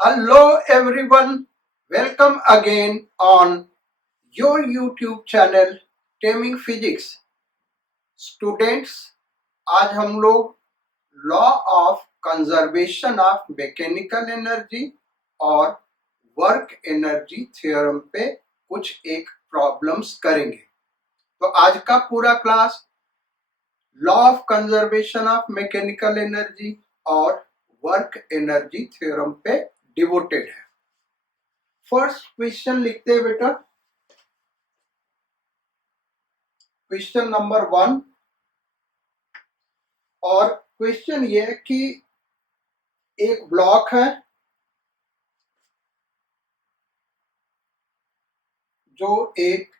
Hello everyone, welcome again on your YouTube channel Taming Physics. Students, आज हम लोग law of conservation of mechanical energy और work energy theorem पे कुछ एक प्रॉब्लम्स करेंगे। तो आज का पूरा class law of conservation of mechanical energy और वर्क एनर्जी थ्योरम पे डिवोटेड है। फर्स्ट क्वेश्चन लिखते हैं बेटा, क्वेश्चन नंबर 1। और क्वेश्चन ये है कि एक ब्लॉक है जो एक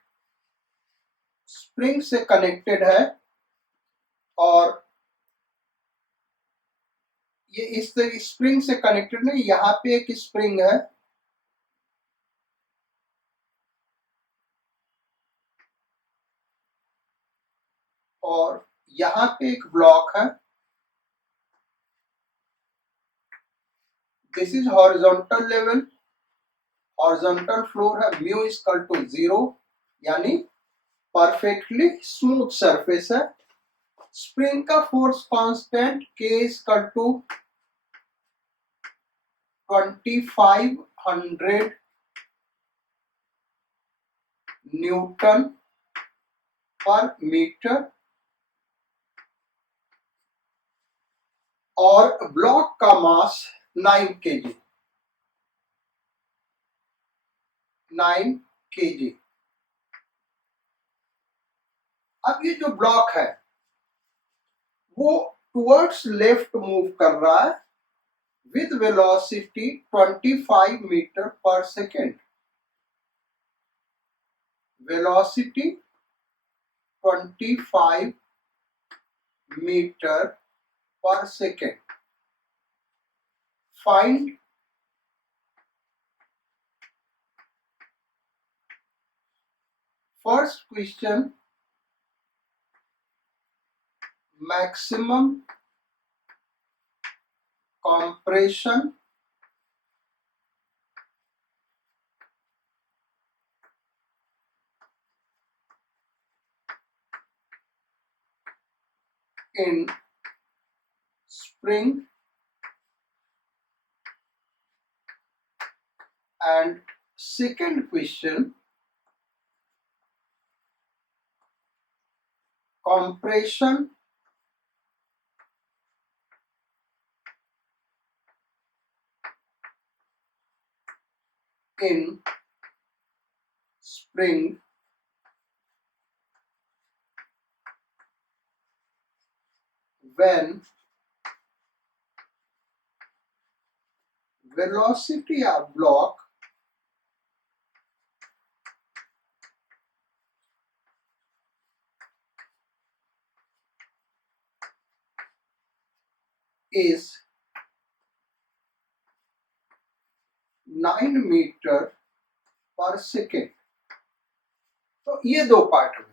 स्प्रिंग से कनेक्टेड है और ये इस स्प्रिंग से कनेक्टेड नहीं, यहाँ पे एक स्प्रिंग है और यहाँ पे एक ब्लॉक है। This is horizontal level, horizontal floor है, म्यू इज इक्वल टू 0 यानी परफेक्टली स्मूथ सरफेस है। स्प्रिंग का force constant K is equal to 2500 newton per metre और ब्लॉक का मास 9 kg। अब ये जो ब्लॉक है वो टुवर्ड्स लेफ्ट मूव कर रहा है with velocity 25 metre per second. Velocity 25 metre per second. Find first question, maximum compression in spring and second question, compression in spring when velocity of block is 9 metre per second. तो ये दो part हुए,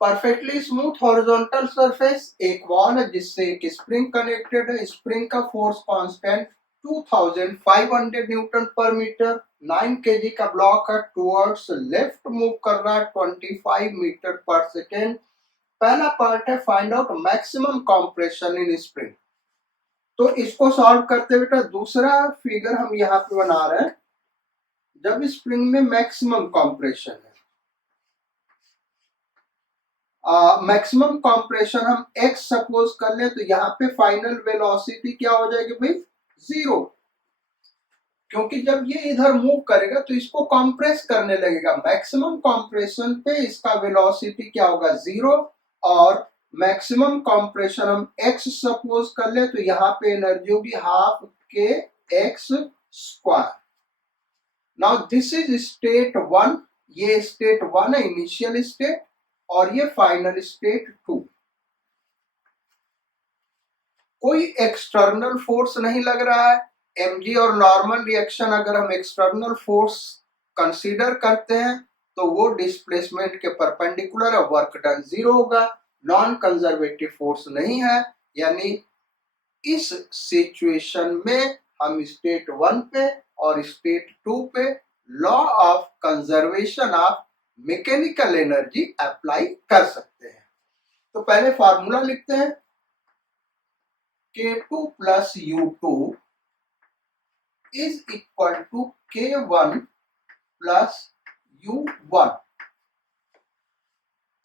perfectly smooth horizontal surface, एक wall है जिससे एक spring connected है। Spring का force constant 2500 newton per metre, 9 kg का ब्लॉक है, टुवर्ड्स लेफ्ट मूव कर रहा है 25 मीटर पर सेकेंड। पहला पार्ट है find out maximum compression in spring. तो इसको सॉल्व करते बेटा दूसरा फिगर हम यहाँ पे बना रहे हैं जब स्प्रिंग में मैक्सिमम कंप्रेशन है। मैक्सिमम कंप्रेशन हम x सपोज कर ले तो यहाँ पे फाइनल वेलोसिटी क्या हो जाएगी भाई, 0, क्योंकि जब ये इधर मूव करेगा तो इसको कंप्रेस करने लगेगा। मैक्सिमम कंप्रेशन पे इसका वेलोसिटी क्या होगा, 0, और मैक्सिमम कंप्रेशन हम x सपोज कर ले तो यहाँ पे एनर्जी होगी हाफ के x square. Now this is state 1, ये स्टेट 1 है, इनिशियल स्टेट, और ये फाइनल स्टेट 2। कोई एक्सटर्नल फोर्स नहीं लग रहा है। mg और नॉर्मल रिएक्शन अगर हम एक्सटर्नल फोर्स कंसीडर करते हैं तो वो डिस्प्लेसमेंट के परपेंडिकुलर है, वर्क डन 0 होगा। नॉन कंजर्वेटिव फोर्स नहीं है, यानी इस सिचुएशन में हम स्टेट 1 पे और स्टेट 2 पे law of conservation of mechanical energy apply कर सकते हैं। तो पहले फॉर्मूला लिखते हैं, K2 plus U2 is equal to K1 plus U1।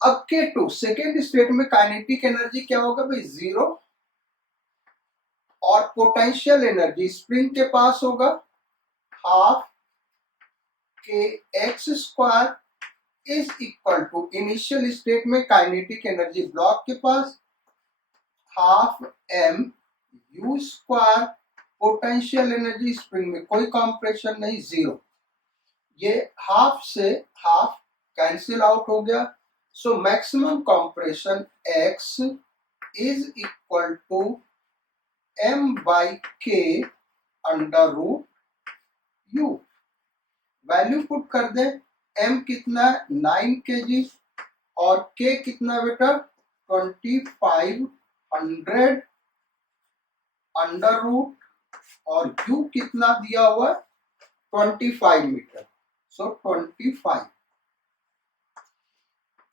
अब K2 सेकेंड स्टेट में काइनेटिक एनर्जी क्या होगा भाई, 0, और पोटेंशियल एनर्जी स्प्रिंग के पास होगा half kx square is equal to initial state में काइनेटिक एनर्जी ब्लॉक के पास half m u square, potential energy spring में कोई कंप्रेशन नहीं, 0। ये हाफ से हाफ कैंसिल आउट हो गया, so maximum compression x is equal to m by k under root u। Value put कर दे, m कितना 9 kg और k कितना बेटा 2500 अंडर रूट और u कितना दिया हुआ 25 metre, so 25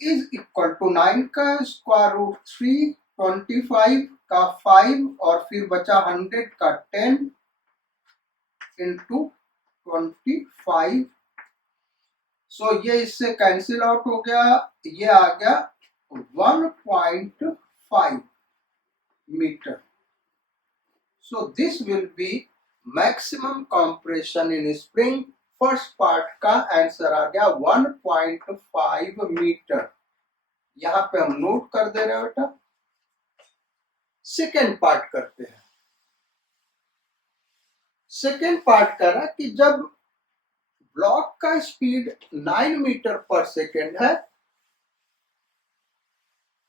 is equal to 9 का स्क्वायर रूट 3, 25 का 5 और फिर बचा 100 का 10 इंटू 25। सो ये इससे कैंसिल आउट हो गया, ये आ गया 1.5 metre. So this will be maximum compression in spring. First part का आंसर आ गया 1.5 मीटर। यहां पे हम नोट कर दे रहे हैं बेटा। सेकेंड पार्ट करते हैं। सेकेंड पार्ट करा कि जब ब्लॉक का स्पीड 9 मीटर पर सेकेंड है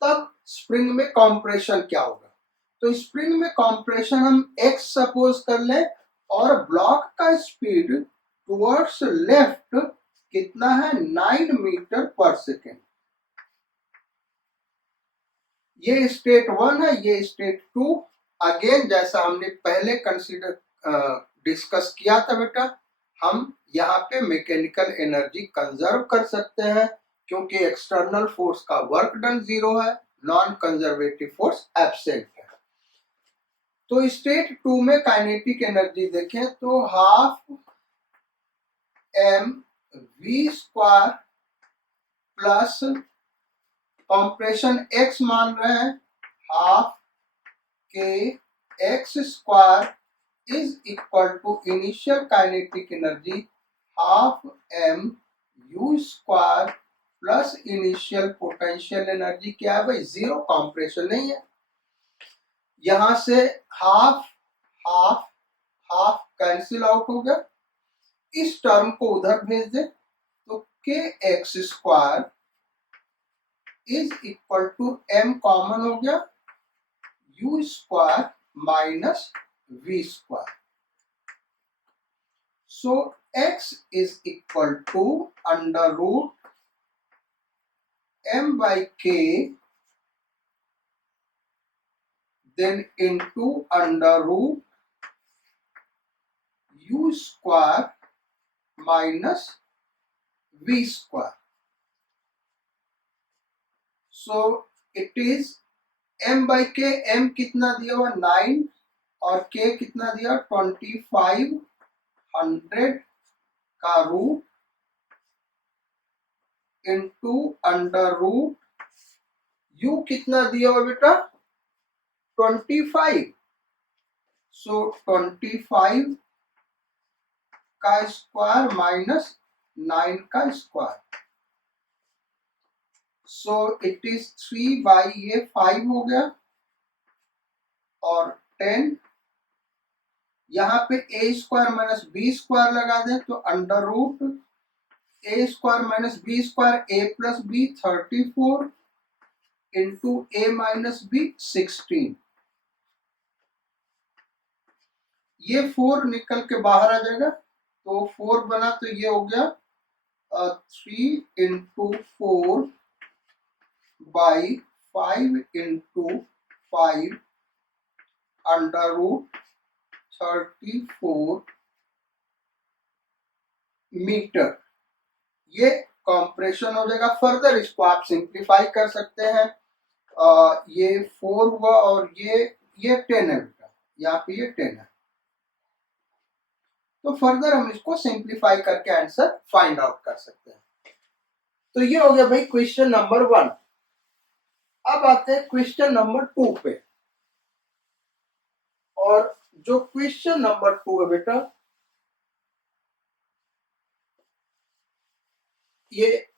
तब स्प्रिंग में कंप्रेशन क्या होगा। तो स्प्रिंग में कंप्रेशन हम x सपोज कर ले और ब्लॉक का स्पीड टुवर्ड्स लेफ्ट कितना है 9 मीटर पर सेकेंड। ये स्टेट 1 है, ये स्टेट 2। अगेन जैसा हमने पहले डिस्कस किया था बेटा, हम यहाँ पे मैकेनिकल एनर्जी कंजर्व कर सकते हैं क्योंकि एक्सटर्नल फोर्स का वर्क डन 0 है, नॉन कंजर्वेटिव फोर्स एब्सेंट है। तो स्टेट 2 में काइनेटिक एनर्जी देखें तो half m v square plus compression x मान रहे हैं half k x square is equal to initial kinetic energy half m u square plus initial potential energy क्या है भाई, 0, कंप्रेशन नहीं है। यहां से half half half cancel out हो गया, इस टर्म को उधर भेज दे तो k x square is equal to m common हो गया u square minus v square. So x is equal to under root m by k then into under root u square minus v square. So it is m by k, m कितना दिया हुआ 9 और k कितना दिया 2500 का root into under root u कितना दिया हुआ बेटा 25। सो 25 का स्क्वायर माइनस 9 का square. So it is 3 by ये 5 हो गया और 10। यहाँ पे a square minus b square लगा दें तो under root a square minus b square a plus b 34 into a minus b 16। ये 4 निकल के बाहर आ जाएगा तो 4 बना तो ये हो गया 3 into 4 by 5 into 5 under root 34 metre. ये कॉम्प्रेशन हो जाएगा। फर्दर इसको आप सिंप्लीफाई कर सकते हैं। ये 4 हुआ और ये 10 है बेटा, यहाँ पे ये 10 है। तो फर्दर हम इसको सिंप्लीफाई करके आंसर फाइंड आउट कर सकते हैं। तो ये हो गया भाई क्वेश्चन नंबर 1। अब आते हैं क्वेश्चन नंबर 2 पे। और जो क्वेश्चन नंबर 2 है बेटा, ये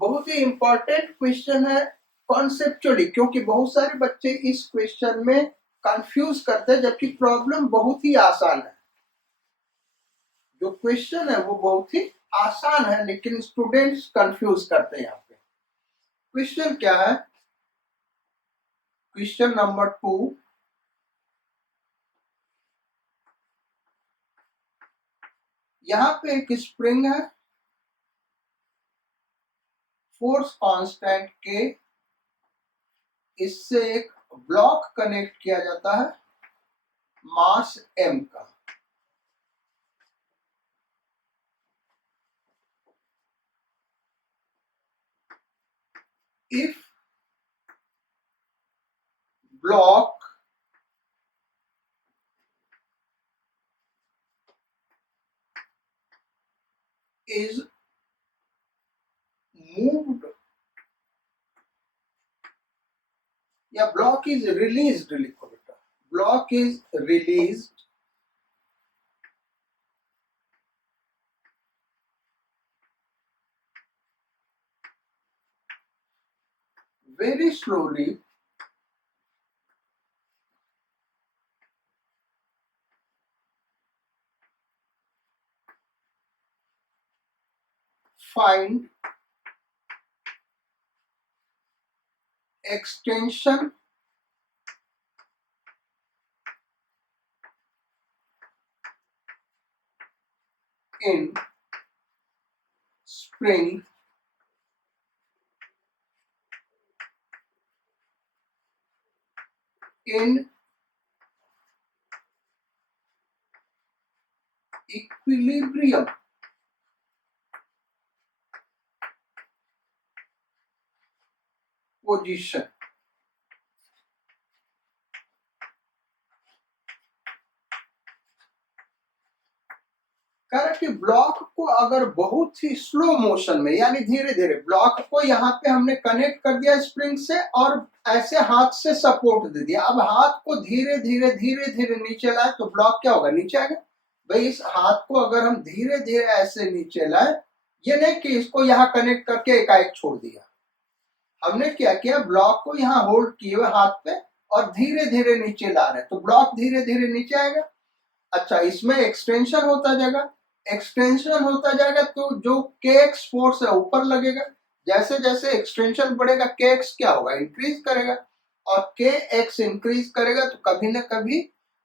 बहुत ही इंपॉर्टेंट क्वेश्चन है कॉन्सेप्चुअली, क्योंकि बहुत सारे बच्चे इस क्वेश्चन में कंफ्यूज करते हैं, जबकि प्रॉब्लम बहुत ही आसान है। जो क्वेश्चन है वो बहुत ही आसान है, लेकिन स्टूडेंट्स कंफ्यूज करते हैं। यहाँ पे क्वेश्चन क्या है? क्वेश्चन नंबर 2, यहाँ पे एक स्प्रिंग है, फोर्स कांस्टेंट के, इससे एक ब्लॉक कनेक्ट किया जाता है मास m का। If block is moved या block is released, लिखो बेटा, block is released very slowly find extension in spring in equilibrium position। कह रहा कि ब्लॉक को अगर बहुत ही स्लो मोशन में, यानी धीरे धीरे, ब्लॉक को यहाँ पे हमने कनेक्ट कर दिया स्प्रिंग से और ऐसे हाथ से सपोर्ट दे दिया। अब हाथ को धीरे धीरे धीरे धीरे नीचे लाए तो ब्लॉक क्या होगा? नीचे आएगा। भाई इस हाथ को अगर हम धीरे धीरे ऐसे नीचे लाए, ये नहीं कि इसको यहाँ कनेक्ट करके एकाएक छोड़ दिया। हमने क्या किया? ब्लॉक को यहाँ होल्ड किए हुए हाथ पे और धीरे धीरे नीचे ला रहे, तो ब्लॉक धीरे धीरे नीचे आएगा। अच्छा, इसमें एक्सटेंशन होता जाएगा, एक्सटेंशन होता जाएगा तो जो के एक्स फोर्स है ऊपर लगेगा। जैसे जैसे एक्सटेंशन बढ़ेगा के एक्स क्या होगा? इंक्रीज करेगा, और के एक्स इंक्रीज करेगा तो कभी ना कभी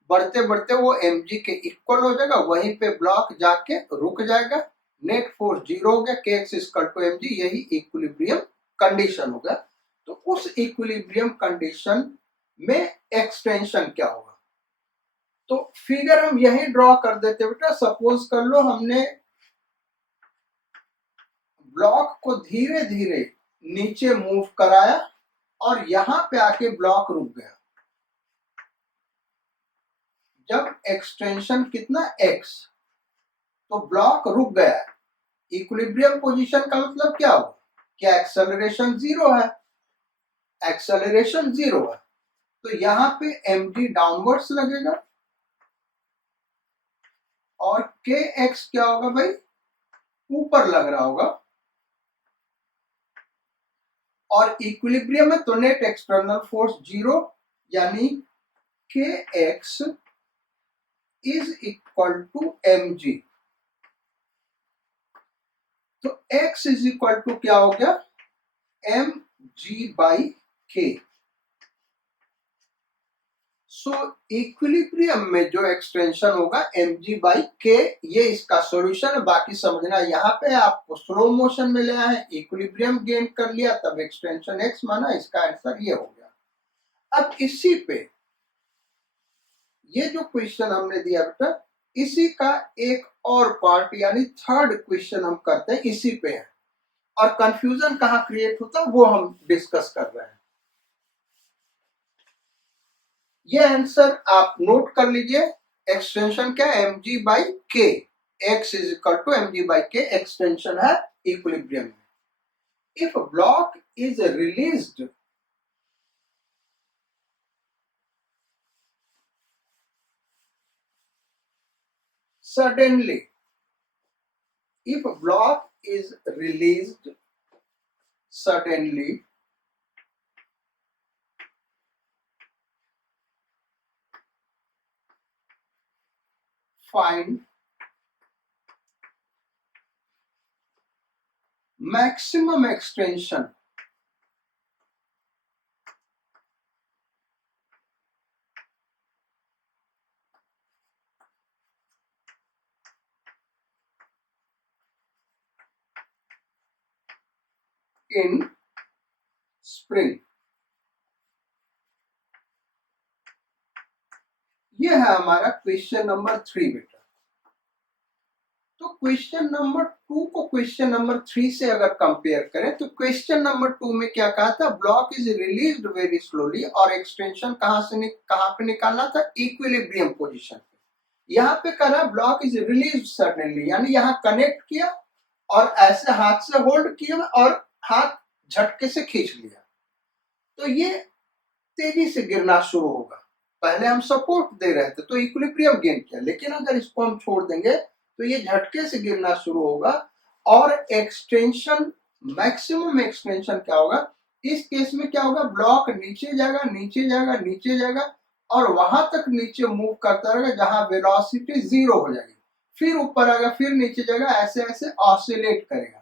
बढ़ते बढ़ते वो एम जी के इक्वल हो जाएगा। वहीं पे ब्लॉक जाके रुक जाएगा, नेट फोर्स 0 हो गया, k x equal to m g. यही इक्विलिब्रियम कंडीशन होगा। तो उस इक्विलिब्रियम कंडीशन में एक्सटेंशन क्या होगा? तो फिगर हम यही ड्रॉ कर देते बेटा। सपोज कर लो हमने ब्लॉक को धीरे धीरे नीचे मूव कराया और यहां पे आके ब्लॉक रुक गया। जब एक्सटेंशन कितना x, तो ब्लॉक रुक गया। इक्विलिब्रियम पोजीशन का मतलब क्या हुआ? क्या एक्सेलरेशन 0 है? एक्सेलरेशन 0 है, तो यहां पे mg डाउनवर्ड्स लगेगा और के एक्स क्या होगा भाई? ऊपर लग रहा होगा। और इक्विलिब्रियम में तो नेट एक्सटर्नल फोर्स 0, यानी k x is equal to m g. तो x इज इक्वल टू क्या हो गया? एम जी बाई के। सो इक्विलिब्रियम में जो एक्सटेंशन होगा एम जी बाई के, ये इसका सॉल्यूशन है। बाकी समझना, यहाँ पे आपको स्लो मोशन में ले आए, इक्विलिब्रियम गेन कर लिया, तब एक्सटेंशन x माना, इसका आंसर ये हो गया। अब इसी पे ये जो क्वेश्चन हमने दिया बेटा, इसी का एक और पार्ट यानी थर्ड क्वेश्चन हम करते हैं, इसी पे है, और कंफ्यूजन कहाँ क्रिएट होता है वो हम डिस्कस कर रहे हैं। ये आंसर आप नोट कर लीजिए। एक्सटेंशन क्या है? mg/k, x is equal to mg/k extension है इक्विलिब्रियम में। If block is released suddenly, if block is released suddenly, find maximum extension in spring। ये है हमारा क्वेश्चन नंबर 3 बेटा। तो क्वेश्चन नंबर 2 को क्वेश्चन नंबर 3 से अगर कंपेयर करें तो क्वेश्चन नंबर 2 में क्या कहा था? Block is released very slowly, और एक्सटेंशन कहां पे निकालना था? इक्विलिब्रियम पोजीशन पे। यहाँ पे कह रहा ब्लॉक इज रिलीज्ड सडनली, यानी यहाँ कनेक्ट किया और ऐसे हाथ से होल्ड किया और हाथ झटके से खींच लिया, तो ये तेजी से गिरना शुरू होगा। पहले हम सपोर्ट दे रहे थे तो इक्विलिब्रियम गेन किया, लेकिन अगर इसको हम छोड़ देंगे तो ये झटके से गिरना शुरू होगा और एक्सटेंशन, मैक्सिमम एक्सटेंशन क्या होगा? इस केस में क्या होगा? ब्लॉक नीचे जाएगा, नीचे जाएगा, नीचे जाएगा और वहां तक नीचे मूव करता रहेगा जहां वेलोसिटी 0 हो जाएगी, फिर ऊपर आएगा, फिर नीचे जाएगा, ऐसे ऐसे ऑसिलेट करेगा।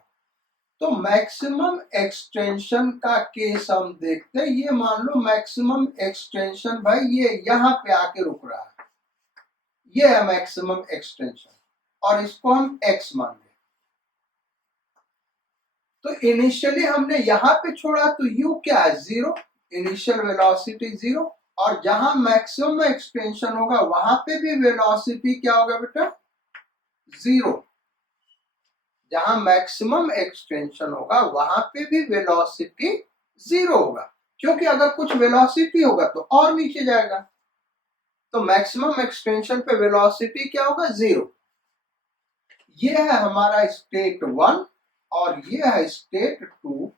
तो मैक्सिमम एक्सटेंशन का केस हम देखते हैं। ये मान लो मैक्सिमम एक्सटेंशन भाई ये यहां पे आके रुक रहा है, ये है मैक्सिमम एक्सटेंशन, और इसको हम x मान लें। तो इनिशियली हमने यहां पे छोड़ा तो u क्या है? 0, इनिशियल वेलोसिटी 0, और जहां मैक्सिमम एक्सटेंशन होगा वहां पे भी वेलोसिटी क्या होगा बेटा? 0। जहां मैक्सिमम एक्सटेंशन होगा वहां पे भी वेलोसिटी 0 होगा, क्योंकि अगर कुछ वेलोसिटी होगा तो और नीचे जाएगा। तो मैक्सिमम एक्सटेंशन पे वेलोसिटी क्या होगा? 0। ये है हमारा स्टेट 1 और ये है स्टेट 2।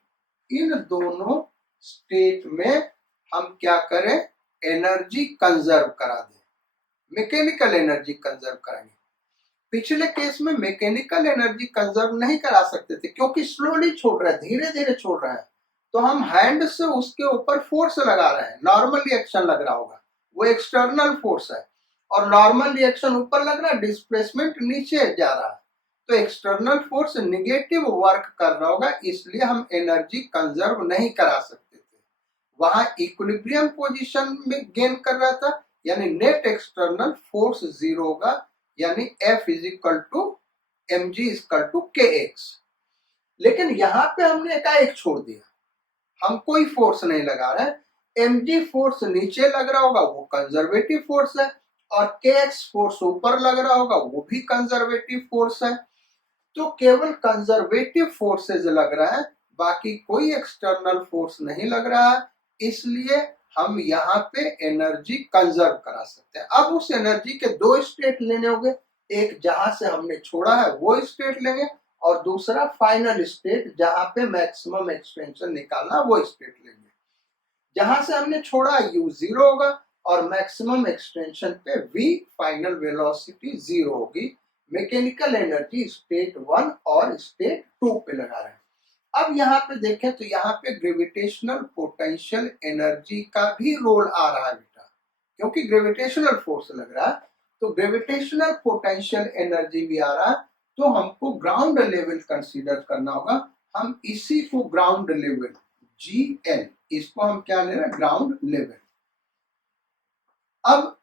इन दोनों स्टेट में हम क्या करें? एनर्जी कंजर्व करा दें, मैकेनिकल एनर्जी कंजर्व कराएंगे। पिछले केस में मैकेनिकल एनर्जी कंजर्व नहीं करा सकते थे क्योंकि स्लोली छोड़ रहा है, धीरे धीरे छोड़ रहा है, तो हम हैंड से उसके ऊपर फोर्स लगा रहे हैं, नॉर्मल रिएक्शन लग रहा होगा, वो एक्सटर्नल फोर्स है, और नॉर्मल रिएक्शन ऊपर लग रहा है, डिस्प्लेसमेंट नीचे जा रहा है, तो एक्सटर्नल फोर्स निगेटिव वर्क कर रहा होगा, इसलिए हम एनर्जी कंजर्व नहीं करा सकते थे। वहां इक्विलिब्रियम पोजीशन में गेन कर रहा था, यानी नेट एक्सटर्नल फोर्स 0 होगा, यानी F is equal to mg is equal to kx। लेकिन यहाँ पे हमने एकाएक छोड़ दिया, हम कोई फोर्स नहीं लगा रहे हैं। mg फोर्स नीचे लग रहा होगा, वो कंजर्वेटिव फोर्स है, और kx फोर्स ऊपर लग रहा होगा, वो भी कंजर्वेटिव फोर्स है। तो केवल कंजर्वेटिव फोर्सेज लग रहा है, बाकी कोई एक्सटर्नल फोर्स नहीं लग रहा है, इसलिए हम यहाँ पे एनर्जी कंजर्व करा सकते हैं। अब उस एनर्जी के 2 स्टेट लेने होंगे, एक जहां से हमने छोड़ा है वो स्टेट लेंगे, और दूसरा फाइनल स्टेट जहां पे मैक्सिमम एक्सटेंशन निकालना वो स्टेट लेंगे। जहां से हमने छोड़ा u 0 होगा और मैक्सिमम एक्सटेंशन पे v फाइनल वेलोसिटी 0 होगी। मैकेनिकल एनर्जी स्टेट 1 और स्टेट 2 पे लगा रहे हैं। अब यहाँ पे देखें तो यहाँ पे ग्रेविटेशनल पोटेंशियल एनर्जी का भी रोल आ रहा है बेटा, क्योंकि ग्रेविटेशनल फोर्स लग रहा है, तो ग्रेविटेशनल पोटेंशियल एनर्जी भी आ रहा है, तो हमको ग्राउंड लेवल कंसीडर करना होगा। हम इसी को ग्राउंड लेवल GL, इसको हम क्या ले रहे हैं? Ground level. अब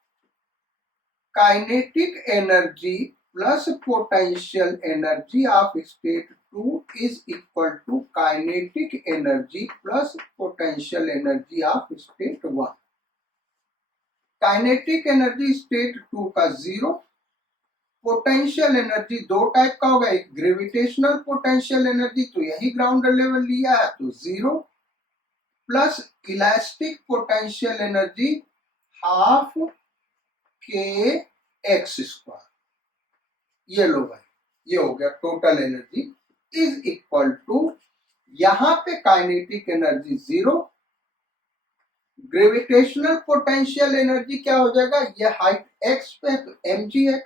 kinetic energy plus potential energy of state 2 is equal to kinetic energy plus potential energy of state 1। Kinetic energy state 2 का 0, पोटेंशियल एनर्जी दो टाइप का होगा, एक ग्रेविटेशनल पोटेंशियल एनर्जी, तो यही ग्राउंड लेवल लिया है तो 0, plus elastic potential energy half के एक्स स्क्वायर, ये लो भाई, ये हो गया total energy is equal to, यहां पे kinetic energy 0, gravitational potential energy क्या हो जाएगा, ये हाइट एक्स पे तो mgx,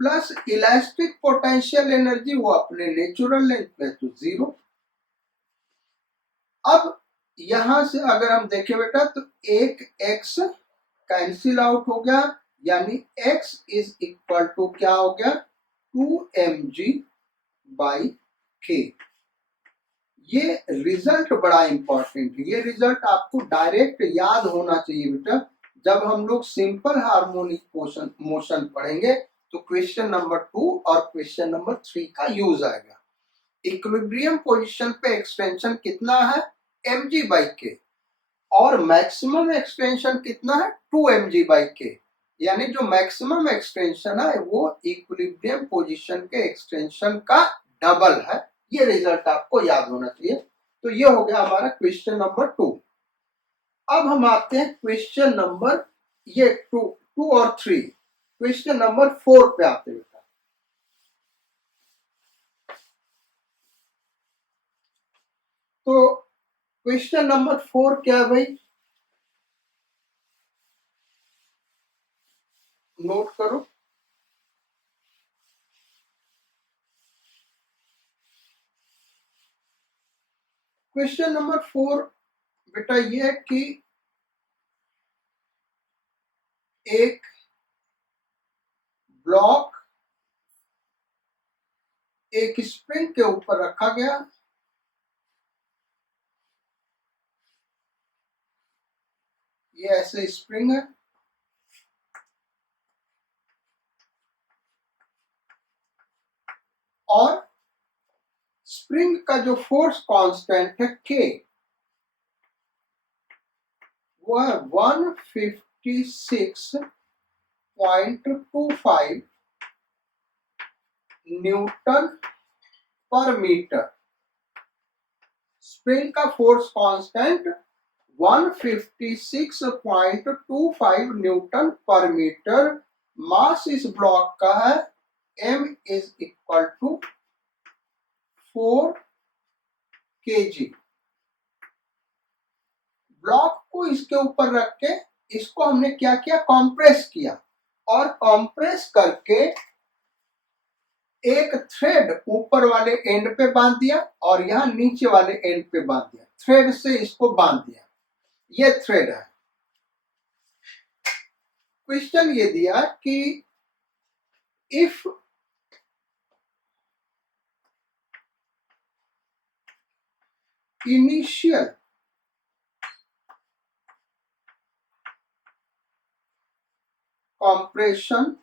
plus elastic potential energy वो अपने नेचुरल लेंथ पे तो 0। अब यहां से अगर हम देखें बेटा तो एक x कैंसिल आउट हो गया, यानी x इज इक्वल टू क्या हो गया 2mg/k। ये रिजल्ट बड़ा इंपॉर्टेंट है, ये रिजल्ट आपको डायरेक्ट याद होना चाहिए बेटा। जब हम लोग सिंपल हार्मोनिक मोशन पढ़ेंगे तो क्वेश्चन नंबर 2 और क्वेश्चन नंबर 3 का यूज आएगा। इक्विलिब्रियम पोजीशन पे एक्सटेंशन कितना है mg/k और मैक्सिमम एक्सटेंशन कितना है 2mg/k, यानी जो मैक्सिमम एक्सटेंशन है वो इक्विलिब्रियम पोजीशन के एक्सटेंशन का डबल है। ये रिजल्ट आपको याद होना चाहिए। तो ये हो गया हमारा क्वेश्चन नंबर 2। अब हम आते हैं क्वेश्चन नंबर ये 2 और 3, क्वेश्चन नंबर 4 पे आते हैं। तो क्वेश्चन नंबर 4 क्या है भाई, नोट करो। क्वेश्चन नंबर 4 बेटा ये है कि एक ब्लॉक एक स्प्रिंग के ऊपर रखा गया, ये ऐसे स्प्रिंग है, और स्प्रिंग का जो फोर्स कांस्टेंट है K वो है 156.25 न्यूटन पर मीटर। स्प्रिंग का force constant 156.25 newton per metre, mass इस ब्लॉक का है m is equal to 4 kg। Block को इसके ऊपर रख के इसको हमने क्या किया, कॉम्प्रेस किया, और कॉम्प्रेस करके एक थ्रेड ऊपर वाले एंड पे बांध दिया और यहां नीचे वाले एंड पे बांध दिया, थ्रेड से इसको बांध दिया, ये थ्रेड है। क्वेश्चन ये दिया कि if initial compression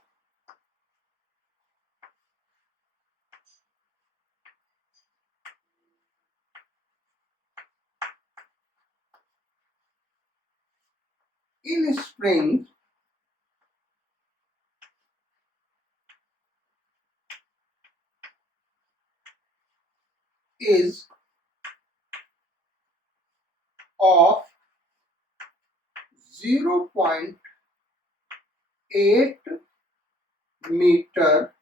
in spring is of 0.8 meter,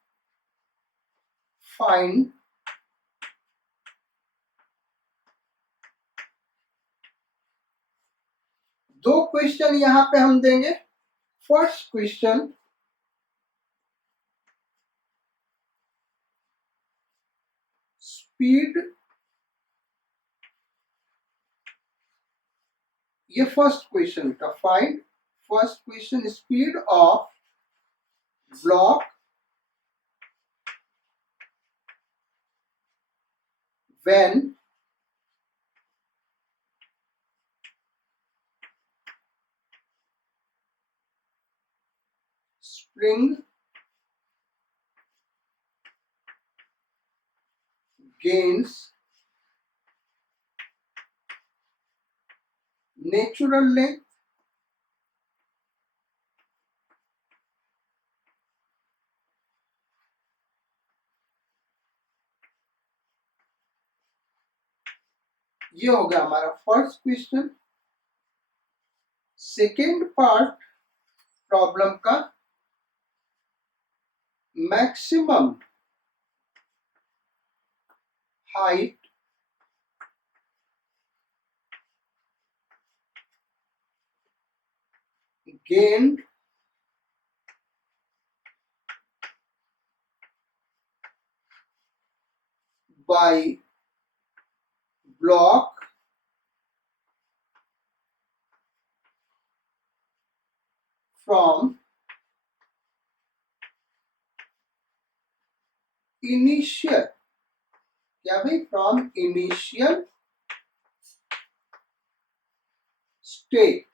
find दो क्वेश्चन यहां पे हम देंगे। फर्स्ट क्वेश्चन, स्पीड, ये फर्स्ट क्वेश्चन का find, first question speed of block when spring gains natural length ये हो गया हमारा first question. Second part problem का, maximum height gained by block from initial, क्या भाई, from initial state.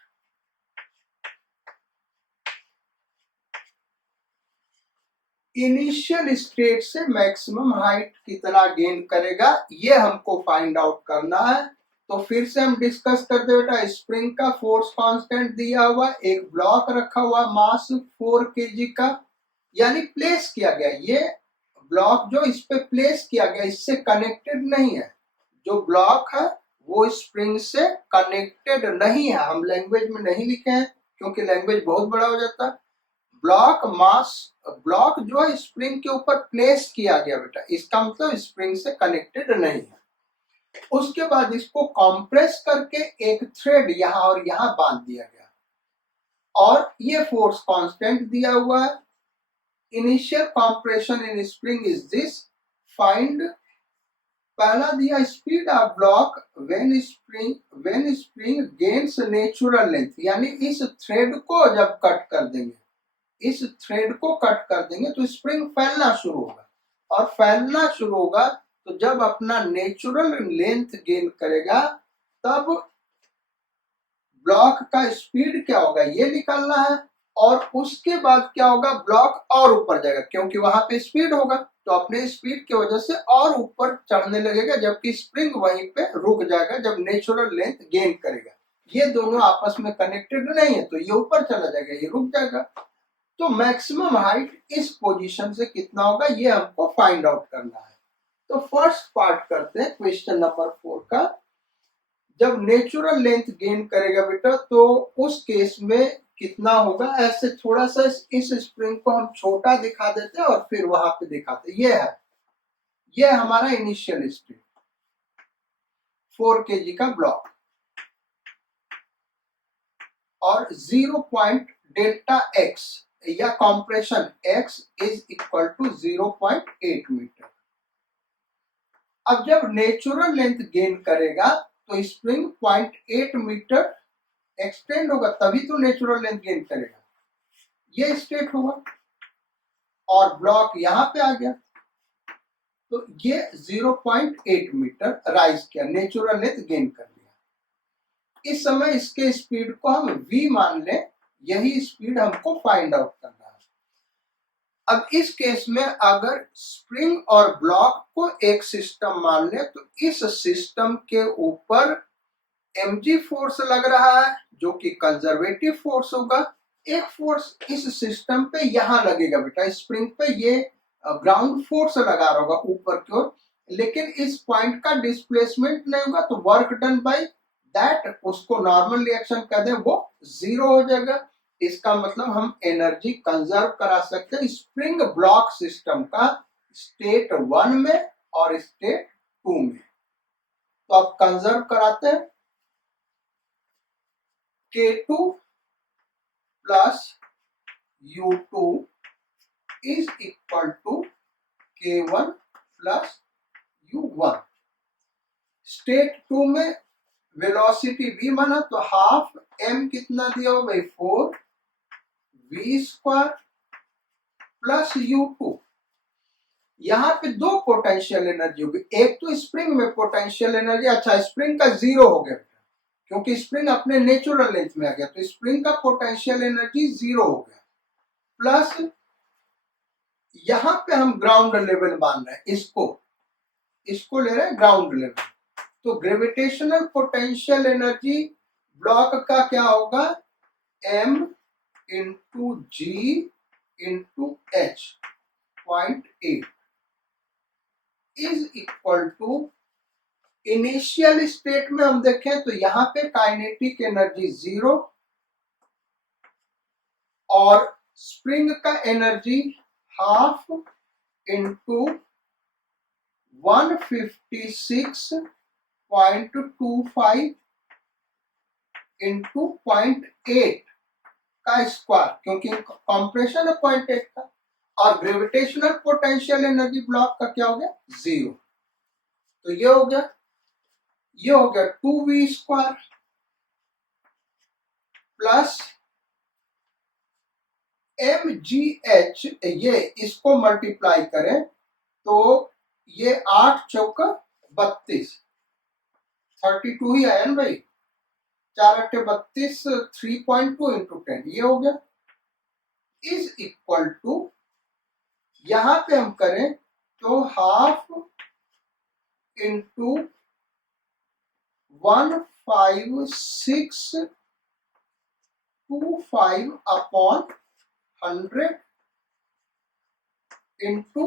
Initial state से मैक्सिमम हाइट कितना गेन करेगा ये हमको फाइंड आउट करना है। तो फिर से हम डिस्कस करते बेटा, स्प्रिंग का फोर्स कांस्टेंट दिया हुआ, एक ब्लॉक रखा हुआ मास 4 kg का, यानी प्लेस किया गया, ये ब्लॉक जो इस पे प्लेस किया गया इससे कनेक्टेड नहीं है, जो ब्लॉक है वो स्प्रिंग से कनेक्टेड नहीं है। हम लैंग्वेज में नहीं लिखे हैं क्योंकि लैंग्वेज बहुत बड़ा हो जाता है। ब्लॉक मास, ब्लॉक जो है स्प्रिंग के ऊपर प्लेस किया गया बेटा, इसका मतलब स्प्रिंग से कनेक्टेड नहीं है। उसके बाद इसको कंप्रेस करके एक थ्रेड यहां और यहां बांध दिया गया और ये फोर्स कांस्टेंट दिया हुआ है। Initial compression in spring is this, find, पहला दिया speed of block when spring gains natural length, यानी इस थ्रेड को जब कट कर देंगे, इस थ्रेड को कट कर देंगे तो स्प्रिंग फैलना शुरू होगा, और फैलना शुरू होगा तो जब अपना नेचुरल लेंथ गेन करेगा तब ब्लॉक का स्पीड क्या होगा ये निकालना है, और उसके बाद क्या होगा, ब्लॉक और ऊपर जाएगा क्योंकि वहां पे स्पीड होगा, तो अपने स्पीड की वजह से और ऊपर चढ़ने लगेगा, जबकि स्प्रिंग वहीं पे रुक जाएगा जब नेचुरल लेंथ गेन करेगा। ये दोनों आपस में कनेक्टेड नहीं है तो ये ऊपर चला जाएगा, ये रुक जाएगा। तो मैक्सिमम हाइट इस पोजीशन से कितना होगा ये हमको फाइंड आउट करना है। तो फर्स्ट पार्ट करते हैं क्वेश्चन नंबर 4 का। जब नेचुरल लेंथ गेन करेगा बेटा तो उस केस में कितना होगा, ऐसे थोड़ा सा इस स्प्रिंग को हम छोटा दिखा देते हैं और फिर वहां पे दिखाते हैं। ये है, ये हमारा इनिशियल स्प्रिंग 4 kg का ब्लॉक, और 0. Δx या compression x is equal to 0.8 metre. अब जब नेचुरल लेंथ गेन करेगा तो स्प्रिंग 0.8 मीटर एक्सटेंड होगा, तभी तो नेचुरल लेंथ गेन करेगा, ये स्टेट होगा, और ब्लॉक यहां पे आ गया तो ये 0.8 मीटर राइज किया, नेचुरल लेंथ गेन कर लिया। इस समय इसके स्पीड को हम v मान लें, यही स्पीड हमको फाइंड आउट करना है। अब इस केस में अगर स्प्रिंग और ब्लॉक को एक सिस्टम मान ले तो इस सिस्टम के ऊपर mg फोर्स लग रहा है जो कि कंजर्वेटिव फोर्स होगा। एक फोर्स इस सिस्टम पे यहां लगेगा बेटा, स्प्रिंग पे ये ग्राउंड फोर्स लगा होगा ऊपर की ओर, लेकिन इस पॉइंट का डिस्प्लेसमेंट नहीं होगा तो वर्क डन बाय दैट, उसको नॉर्मल रिएक्शन कर दें वो 0 हो जाएगा। इसका मतलब हम एनर्जी कंजर्व करा सकते हैं स्प्रिंग ब्लॉक सिस्टम का स्टेट 1 में और स्टेट 2 में। तो अब कंजर्व कराते हैं, K2 plus U2 is equal to K1 plus U1। State 2 में वेलोसिटी v माना तो हाफ m कितना दिया हो भाई 4 v स्क्वायर प्लस U2। यहाँ पे दो पोटेंशियल एनर्जी होगी, एक तो स्प्रिंग में पोटेंशियल एनर्जी, अच्छा स्प्रिंग का 0 हो गया क्योंकि स्प्रिंग अपने नेचुरल लेंथ में आ गया तो स्प्रिंग का पोटेंशियल एनर्जी 0 हो गया, प्लस यहां पे हम ग्राउंड लेवल मान रहे हैं, इसको ले रहे हैं ग्राउंड लेवल, तो ग्रेविटेशनल पोटेंशियल एनर्जी ब्लॉक का क्या होगा, m into g into h 0.8 is equal to, initial state में हम देखें तो यहां पे काइनेटिक एनर्जी 0 और स्प्रिंग का एनर्जी हाफ इंटू 156.25 इंटू 0.8 का स्क्वायर, क्योंकि कंप्रेशन है 0.8 का, और ग्रेविटेशनल पोटेंशियल एनर्जी ब्लॉक का क्या हो गया, 0। तो ये हो गया 2v स्क्वायर प्लस mgh, ये इसको मल्टीप्लाई करें तो ये 8 चौका 32, 32 ही आया ना भाई, 4 8 32, 3.2 इंटू 10 ये हो गया, इज इक्वल टू, यहां पे हम करें तो half into 15625 upon 100 into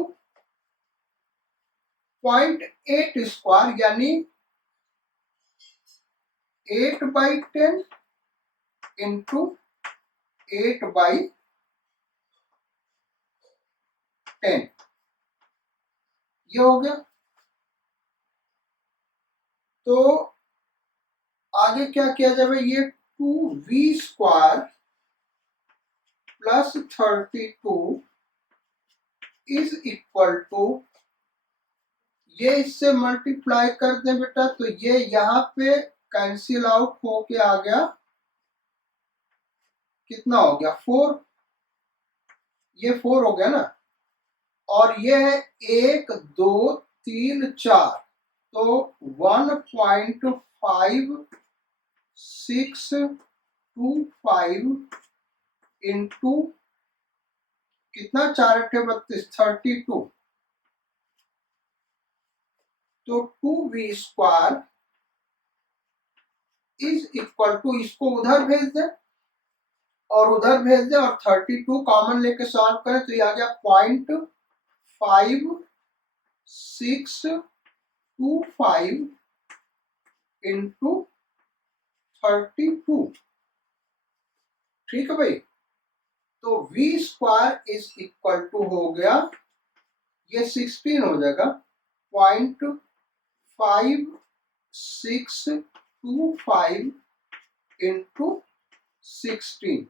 0.8 square, यानी 8/10 इंटू 8/10 ये हो गया। तो आगे क्या किया जाए, ये 2v square plus 32 is equal to, ये इससे मल्टीप्लाई कर दें बेटा तो ये यहां पे कैंसिल आउट होके आ गया, कितना हो गया 4, ये 4 हो गया ना, और ये है 1 2 3 4, तो 1.5625 इंटू कितना, 4 8 32, 32, तो 2v square is equal to, इसको उधर भेज दे और उधर भेज दे और 32 कॉमन लेके सॉल्व करें तो ये आ गया 0.5625 इंटू 32, ठीक है भाई। तो v square is equal to हो गया, ये 16 हो जाएगा 0.5625 इंटू 16।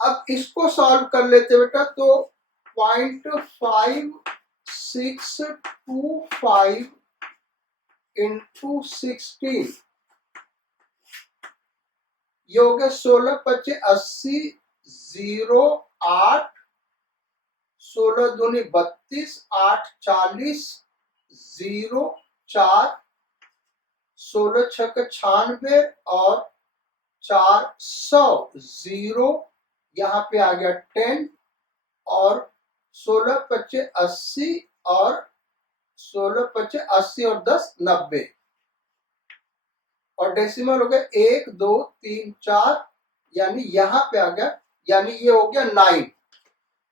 अब इसको सॉल्व कर लेते बेटा, तो 0.5625 इंटू 16 ये हो गया 16 25 80, 0 8, 16 दूनी 32, 8 40, 0 4, 16 छक 96 और 400, 0 यहाँ पे आ गया 10 और 16 25 80 और 16 25 80 और 10 90 और डेसिमल हो गया 1 2 3 4, यानी यहाँ पे आ गया, यानी ये हो गया 9।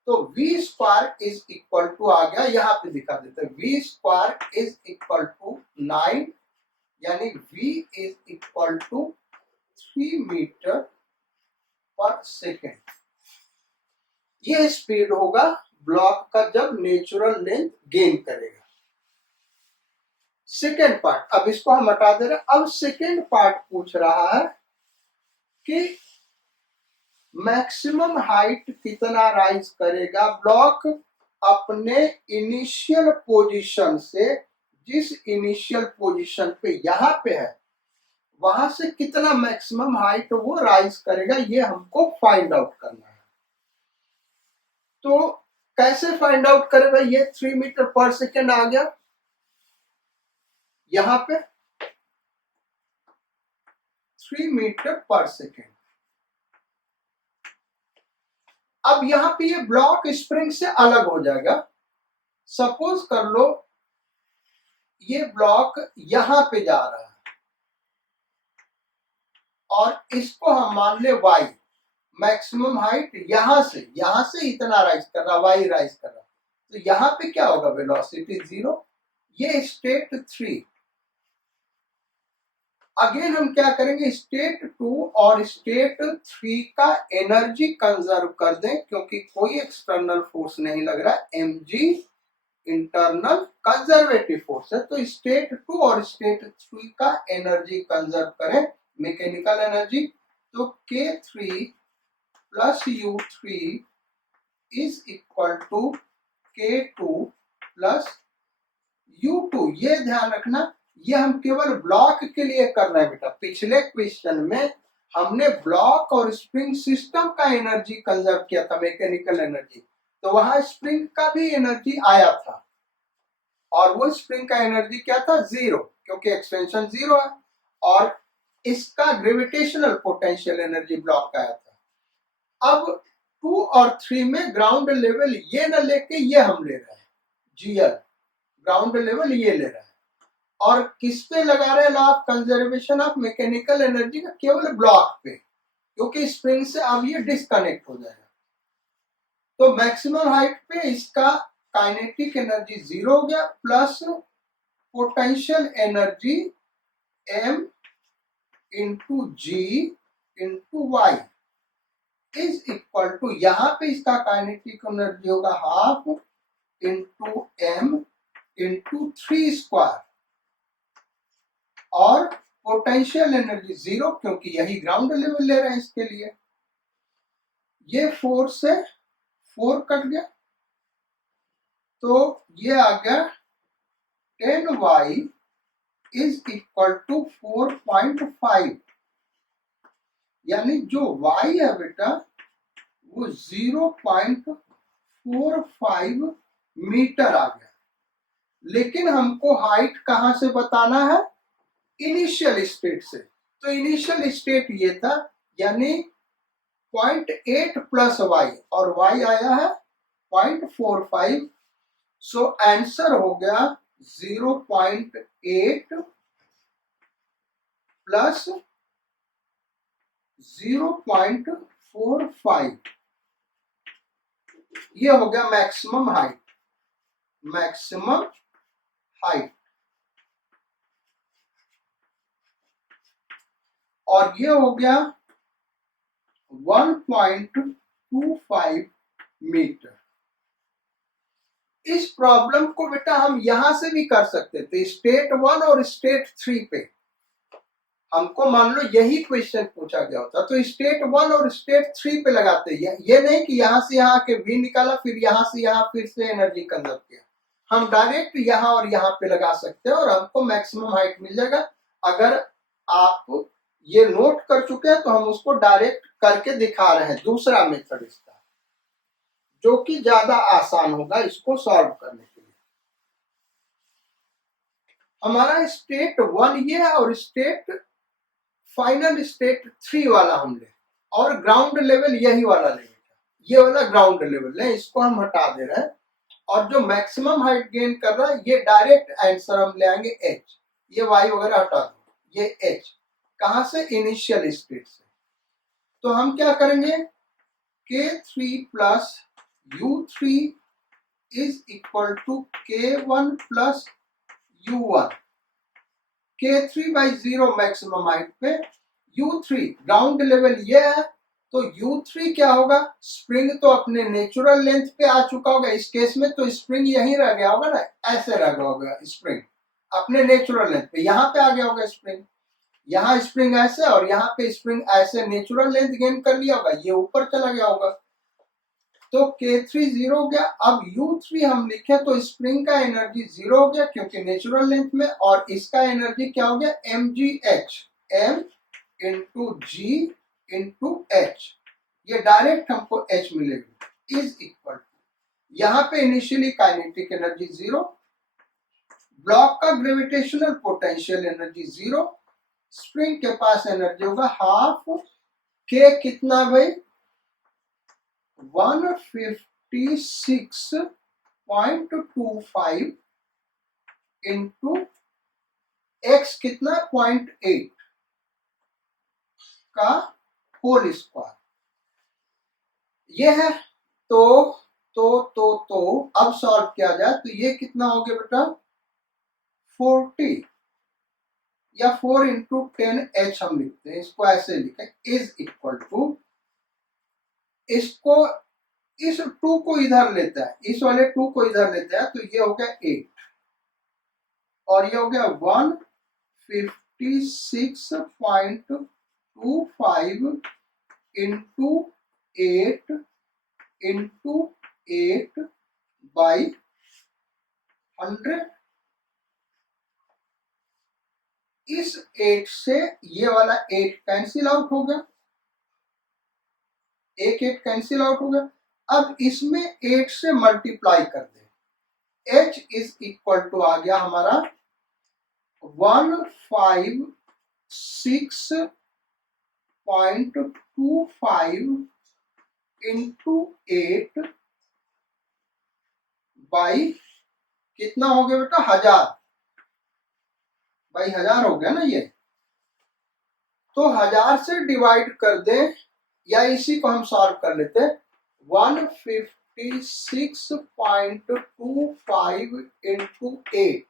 तो v square is equal to आ गया, यहाँ पे दिखा देते हैं, v square is equal to 9, यानी v is equal to 3 metre per second. ये स्पीड होगा ब्लॉक का जब नेचुरल लेंथ गेन करेगा। सेकेंड पार्ट, अब इसको हम हटा दे रहे हैं। अब सेकेंड पार्ट पूछ रहा है कि मैक्सिमम हाइट कितना राइज करेगा ब्लॉक अपने इनिशियल पोजीशन से, जिस इनिशियल पोजीशन पे यहां पे है वहां से कितना मैक्सिमम हाइट वो राइज करेगा, ये हमको फाइंड आउट करना है। तो कैसे फाइंड आउट करेगा, ये 3 मीटर पर सेकेंड आ गया यहां पे, 3 मीटर पर सेकेंड। अब यहां पे ये ब्लॉक स्प्रिंग से अलग हो जाएगा। सपोज कर लो ये ब्लॉक यहां पे जा रहा है, और इसको हम मान ले y, मैक्सिमम हाइट यहां से इतना राइज कर रहा, y राइज कर रहा, तो यहां पे क्या होगा, वेलोसिटी 0। ये स्टेट 3। अगेन हम क्या करेंगे, स्टेट 2 और स्टेट 3 का एनर्जी कंजर्व कर दें, क्योंकि कोई एक्सटर्नल फोर्स नहीं लग रहा, mg इंटरनल कंजर्वेटिव फोर्स है। तो स्टेट 2 और स्टेट 3 का एनर्जी कंजर्व करें, मैकेनिकल एनर्जी, तो K3 plus U3 is equal to K2 plus U2। ये ध्यान रखना, ये हम केवल ब्लॉक के लिए कर रहे हैं बेटा। पिछले क्वेश्चन में हमने ब्लॉक और स्प्रिंग सिस्टम का एनर्जी कंजर्व किया था, मैकेनिकल एनर्जी, तो वहां स्प्रिंग का भी एनर्जी आया था, और वो स्प्रिंग का एनर्जी क्या था, 0, क्योंकि एक्सटेंशन 0 है, और इसका ग्रेविटेशनल पोटेंशियल एनर्जी ब्लॉक का आया था। अब 2 और 3 में ग्राउंड लेवल ये न लेके ये हम ले रहे हैं, GL ग्राउंड लेवल ये ले रहा है, और किस पे लगा रहे हैं, law of conservation of mechanical energy का, केवल ब्लॉक पे, क्योंकि स्प्रिंग से अब ये डिस्कनेक्ट हो जाएगा। तो मैक्सिमम हाइट पे इसका काइनेटिक एनर्जी 0 हो गया, plus potential energy m into g into y is equal to, यहां पे इसका काइनेटिक एनर्जी होगा half into m into 3 square, और पोटेंशियल एनर्जी 0, क्योंकि यही ग्राउंड लेवल ले रहे हैं इसके लिए। ये 4 से 4 कट गया, तो ये आ गया 10y इज इक्वल टू 4.5, यानी जो y है बेटा वो 0.45 मीटर आ गया। लेकिन हमको हाइट कहां से बताना है, इनिशियल स्टेट से। तो इनिशियल स्टेट ये था, यानी 0.8 प्लस y, और y आया है 0.45, सो आंसर हो गया 0.8 प्लस 0.45, ये हो गया मैक्सिमम हाइट, मैक्सिमम हाइट। और ये हो गया 1.25 मीटर। इस प्रॉब्लम को बेटा हम यहां से भी कर सकते थे, स्टेट 1 और स्टेट 3 पे। हमको मान लो यही क्वेश्चन पूछा गया होता तो स्टेट 1 और स्टेट 3 पे लगाते, ये नहीं कि यहां से यहां के V निकाला, फिर यहां से यहां फिर से एनर्जी कंजर्व किया। हम डायरेक्ट यहां और यहां पे लगा सकते हैं, और हमको मैक्सिमम हाइट मिल जाएगा। अगर आप ये नोट कर चुके हैं तो हम उसको डायरेक्ट करके दिखा रहे हैं, दूसरा मेथड इसका, जो कि ज्यादा आसान होगा इसको सॉल्व करने के लिए। हमारा स्टेट 1 ये है, और स्टेट फाइनल स्टेट 3 वाला हम ले, और ग्राउंड लेवल यही वाला ले, ये वाला ग्राउंड लेवल है, इसको हम हटा दे रहे हैं। और जो मैक्सिमम हाइट गेन कर रहा है, ये डायरेक्ट आंसर हम ले आएंगे h, ये y वगैरह हटा दो, ये h कहां से, इनिशियल स्टेट से। तो हम क्या करेंगे, K3 plus U3 is equal to K1 plus U1। K3 by 0 maximum height पे, U3 ग्राउंड लेवल ये है, तो U3 क्या होगा, स्प्रिंग तो अपने नेचुरल लेंथ पे आ चुका होगा इस केस में, तो स्प्रिंग यहीं रह गया होगा ना, ऐसे रह गया होगा स्प्रिंग अपने नेचुरल लेंथ पे, यहाँ पे आ गया होगा स्प्रिंग, यहाँ स्प्रिंग ऐसे और यहाँ पे स्प्रिंग ऐसे नेचुरल लेंथ गेन कर लिया होगा, ये ऊपर चला गया होगा, तो K3 0 हो गया। अब U3 हम लिखे तो स्प्रिंग का एनर्जी 0 हो गया, क्योंकि नेचुरल लेंथ में, और इसका एनर्जी क्या हो गया, mgh, m into g into h, ये डायरेक्ट हमको h मिलेगी, इज इक्वल टू, यहाँ पे इनिशियली काइनेटिक एनर्जी 0, ब्लॉक का ग्रेविटेशनल पोटेंशियल एनर्जी 0, स्प्रिंग के पास एनर्जी होगा हाफ, k कितना भाई, 156.25 इंटू x कितना 0.8, का होल स्क्वायर ये है। तो अब सॉल्व किया जाए तो ये कितना हो गया बेटा 40 या 4 इंटू 10h हम लिखते हैं, इसको ऐसे लिखें इज इक्वल टू, इसको इस 2 को इधर लेता है, इस वाले 2 को इधर लेता है तो ये हो गया 8 और ये हो गया 156.25 इंटू 8 इंटू 8 बाई 100। इस 8 से ये वाला 8 कैंसिल आउट हो गया, एक 8 कैंसिल आउट हो गया। अब इसमें 8 से मल्टीप्लाई कर दे, h इज इक्वल टू आ गया हमारा 156.25 इंटू 8 बाई कितना हो गया बेटा 1000 बाई 1000 हो गया ना ये। तो 1000 से डिवाइड कर दे या इसी को हम सॉल्व कर लेते 156.25 इंटू 8,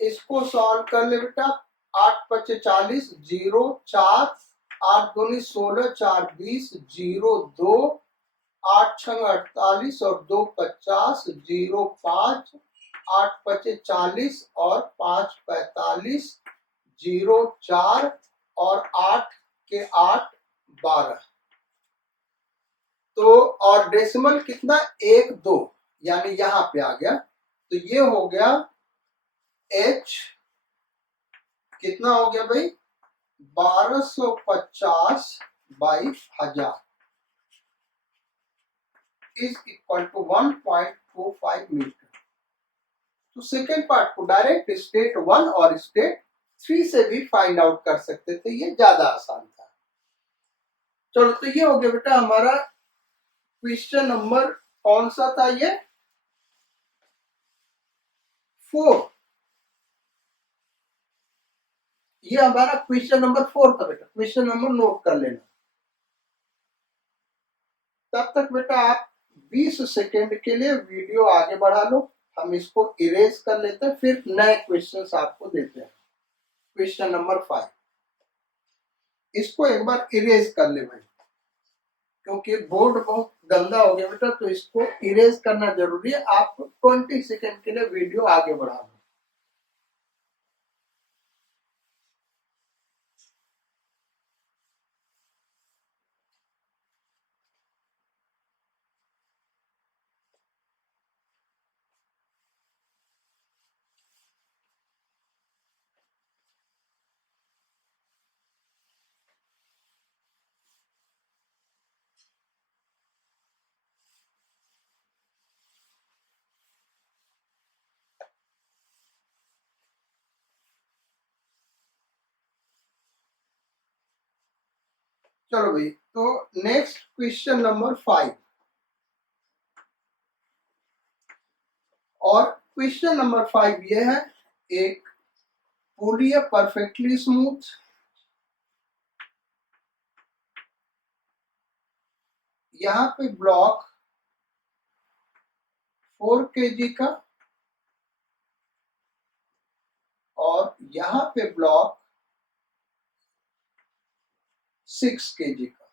इसको सॉल्व कर ले बेटा 8 पच्चे 40 0 4 8 दूनी 16 4 20 0 2 8 छंग 48 और 2 50 0 5 8 पच्चे 40 और 5 45 0 4 और 8 के 8 12। तो और डेसिमल कितना 1 2 यानी यहां पे आ गया। तो ये हो गया h कितना हो गया भाई 1250 by 1000 is equal to 1.25 metre. तो सेकेंड पार्ट को डायरेक्ट स्टेट 1 और स्टेट 3 से भी फाइंड आउट कर सकते थे, ये ज्यादा आसान था। चलो तो ये हो गया बेटा हमारा क्वेश्चन नंबर कौन सा था ये 4, ये हमारा क्वेश्चन नंबर 4 था बेटा। क्वेश्चन नंबर नोट कर लेना। तब तक बेटा आप 20 सेकेंड के लिए वीडियो आगे बढ़ा लो, हम इसको इरेज कर लेते हैं, फिर नए क्वेश्चंस आपको देते हैं। क्वेश्चन नंबर 5 इसको एक बार इरेज कर ले भाई, क्योंकि बोर्ड बहुत गंदा हो गया बेटा, तो इसको इरेज करना जरूरी है। आप 20 सेकेंड के लिए वीडियो आगे बढ़ा लो। चलो भाई, तो नेक्स्ट क्वेश्चन नंबर 5 और क्वेश्चन नंबर 5 ये है, एक पुली है परफेक्टली स्मूथ, यहाँ पे ब्लॉक 4 kg का और यहाँ पे ब्लॉक 6 kg का।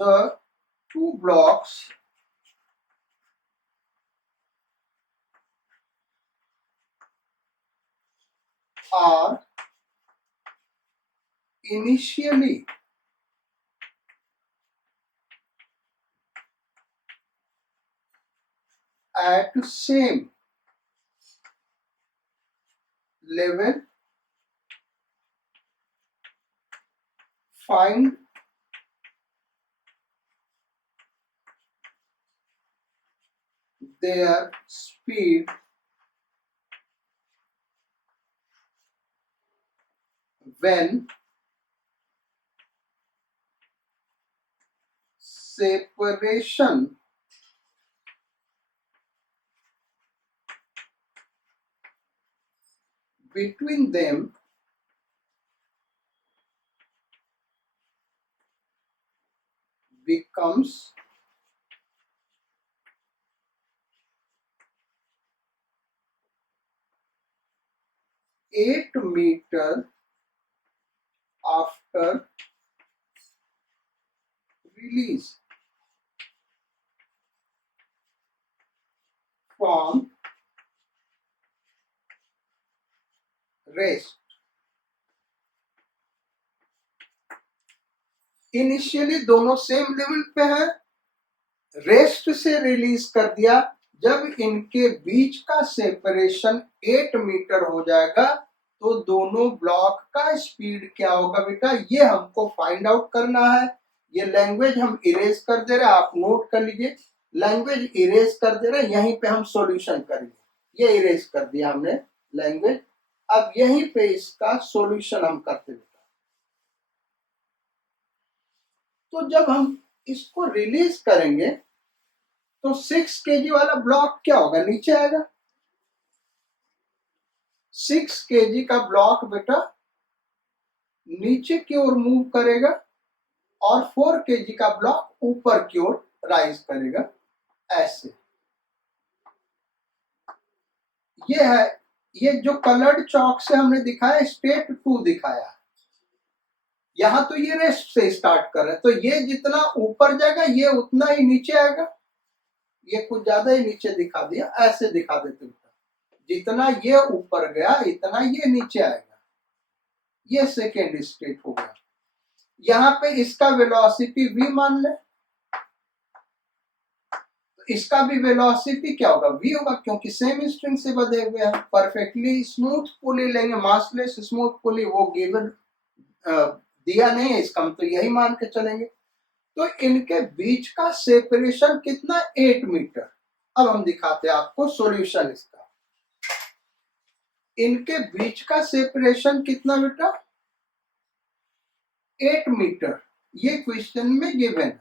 The two blocks are initially at same level. Find their speed when separation between them becomes 8 meter after release from rest. Initially दोनों सेम लेवल पे है, रेस्ट से रिलीज कर दिया, जब इनके बीच का सेपरेशन 8 मीटर हो जाएगा तो दोनों ब्लॉक का स्पीड क्या होगा बेटा, ये हमको फाइंड आउट करना है। ये लैंग्वेज हम इरेज कर दे रहे हैं, आप नोट कर लीजिए, लैंग्वेज इरेज कर दे रहे हैं, यहीं पे हम सॉल्यूशन करेंगे। ये इरेज कर दिया हमने लैंग्वेज, अब यहीं पे इसका सॉल्यूशन हम करते हैं। तो जब हम इसको रिलीज करेंगे तो 6 केजी वाला ब्लॉक क्या होगा, नीचे आएगा। 6 केजी का ब्लॉक बेटा नीचे की ओर मूव करेगा और 4 केजी का ब्लॉक ऊपर की ओर राइज करेगा, ऐसे। ये है, ये जो कलर्ड चौक से हमने दिखाया स्टेट 2 दिखाया, यहां तो ये रेस्ट से स्टार्ट कर रहे हैं, तो ये जितना ऊपर जाएगा ये उतना ही नीचे आएगा। ये कुछ ज्यादा ही नीचे दिखा दिया, ऐसे दिखा देते हैं, जितना ये ऊपर गया इतना ये नीचे आएगा। ये सेकेंड स्टेट हो गया। यहां पे इसका वेलोसिटी v मान ले, तो इसका भी वेलोसिटी क्या होगा, v होगा, क्योंकि सेम स्ट्रिंग से बंधे हुए हैं। परफेक्टली स्मूथ पुली लेंगे, मासलेस स्मूथ पुली, वो गिवन दिया नहीं है, इसका हम तो यही मान के चलेंगे। तो इनके बीच का सेपरेशन कितना, 8 मीटर। अब हम दिखाते हैं आपको सॉल्यूशन इसका। इनके बीच का सेपरेशन कितना बेटा, 8 मीटर, ये क्वेश्चन में गिवन है।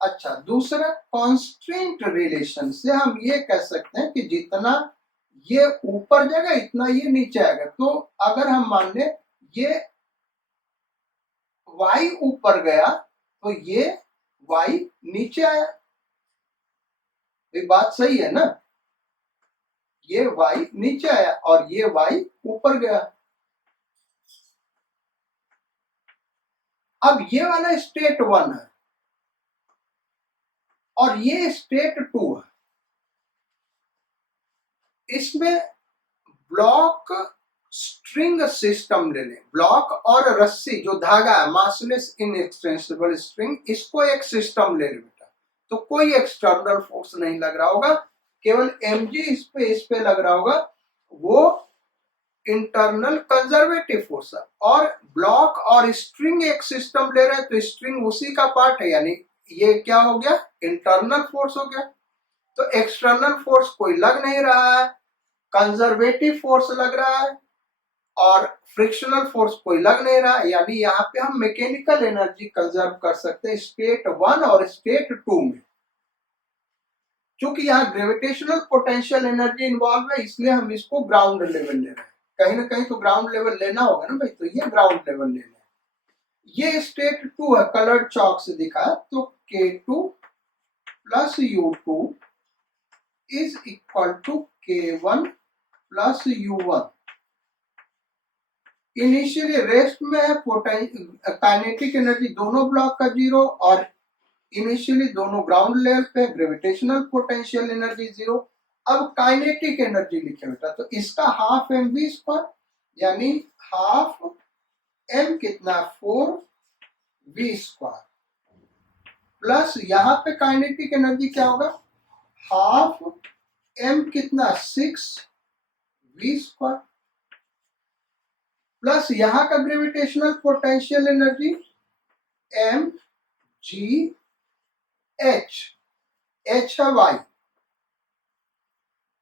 अच्छा, दूसरा कॉन्स्ट्रेंट रिलेशन से हम ये कह सकते हैं कि जितना ये ऊपर जाएगा इतना ये नीचे आएगा। तो अगर हम मान ले ये y ऊपर गया तो ये y नीचे आया, ये बात सही है ना, ये y नीचे आया और ये y ऊपर गया। अब ये वाला स्टेट 1 है और ये स्टेट 2 है। इसमें ब्लॉक स्ट्रिंग सिस्टम ले लें, ब्लॉक और रस्सी जो धागा है, मासलेस इनएक्सटेंसिबल स्ट्रिंग, इसको एक सिस्टम ले लें बेटा। तो कोई एक्सटर्नल फोर्स नहीं लग रहा होगा, केवल mg इस पे लग रहा होगा, वो इंटरनल कंजर्वेटिव फोर्स है। और ब्लॉक और स्ट्रिंग एक सिस्टम ले रहे हैं तो स्ट्रिंग उसी का पार्ट है, यानी ये क्या हो गया, इंटरनल फोर्स हो गया। तो एक्सटर्नल फोर्स कोई लग नहीं रहा है, कंजर्वेटिव फोर्स लग रहा है, और फ्रिक्शनल फोर्स कोई लग नहीं रहा, यानी यहाँ पे हम मैकेनिकल एनर्जी कंजर्व कर सकते हैं स्टेट 1 और स्टेट 2 में। क्योंकि यहाँ ग्रेविटेशनल पोटेंशियल एनर्जी इन्वॉल्व है, इसलिए हम इसको ग्राउंड लेवल ले रहे हैं। कहीं ना कहीं तो ग्राउंड लेवल लेना होगा ना भाई, तो ये ग्राउंड लेवल लेना है। ये स्टेट 2 है, कलर्ड चौक से दिखा, तो K2 plus U2 is equal to K1 plus U1। Initially rest में है, काइनेटिक एनर्जी दोनों ब्लॉक का 0, और इनिशियली दोनों ग्राउंड लेवल पे, ग्रेविटेशनल पोटेंशियल एनर्जी 0। अब काइनेटिक एनर्जी लिखे बेटा, तो इसका हाफ mv स्क्वायर, यानी हाफ m कितना 4v स्क्वायर, प्लस यहाँ पे काइनेटिक एनर्जी क्या होगा, हाफ m कितना 6v स्क्वायर, प्लस यहाँ का gravitational potential energy m g h, h है y।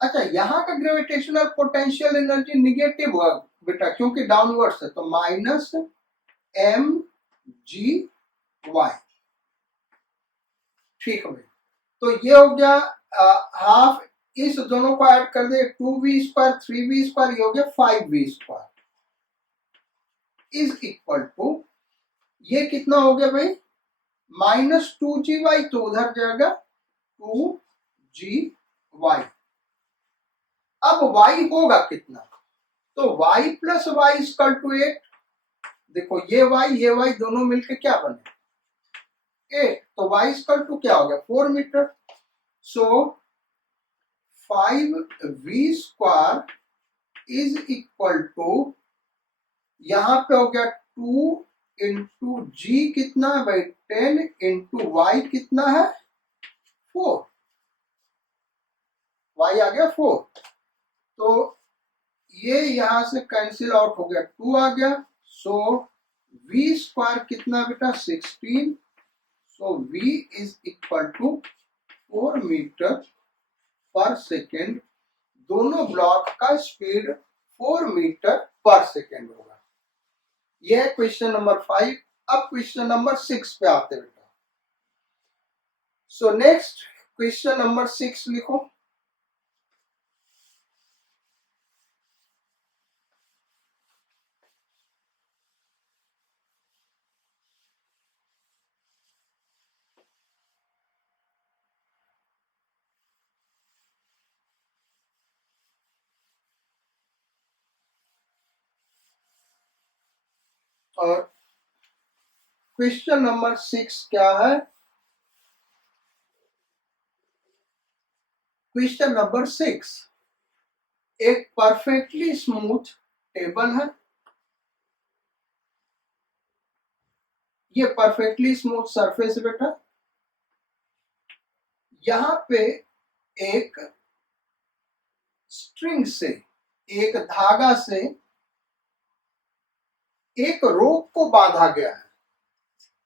अच्छा, यहाँ का ग्रेविटेशनल पोटेंशियल एनर्जी निगेटिव हुआ बेटा, क्योंकि डाउनवर्ड्स है, तो माइनस m g y। ठीक है, तो ये हो गया हाफ इस दोनों को ऐड कर दे 2v² 3v², ये हो गया 5v² इज इक्वल टू, ये कितना हो गया भाई, -2gy, तो उधर जाएगा 2gy। अब y होगा कितना, तो y plus y equal to 8। देखो ये y दोनों मिलके क्या बने 8, तो y इक्वल टू क्या हो गया 4 metre. So 5v² is equal to, यहां पे हो गया 2 इंटू जी कितना है भाई 10 इंटू वाई कितना है 4, y आ गया 4। तो ये यहां से कैंसिल आउट हो गया, 2 आ गया। सो v² कितना बेटा 16। So v is equal to 4 metre per second. दोनों ब्लॉक का स्पीड 4 मीटर पर सेकेंड होगा। यह है क्वेश्चन नंबर 5। अब क्वेश्चन नंबर 6 पे आते बेटा। सो नेक्स्ट क्वेश्चन नंबर 6 लिखो। और क्वेश्चन नंबर 6 क्या है, क्वेश्चन नंबर 6 एक परफेक्टली स्मूथ टेबल है। ये परफेक्टली स्मूथ सरफेस बेटा, यहां पे एक स्ट्रिंग से, एक धागा से एक रोप को बांधा गया है।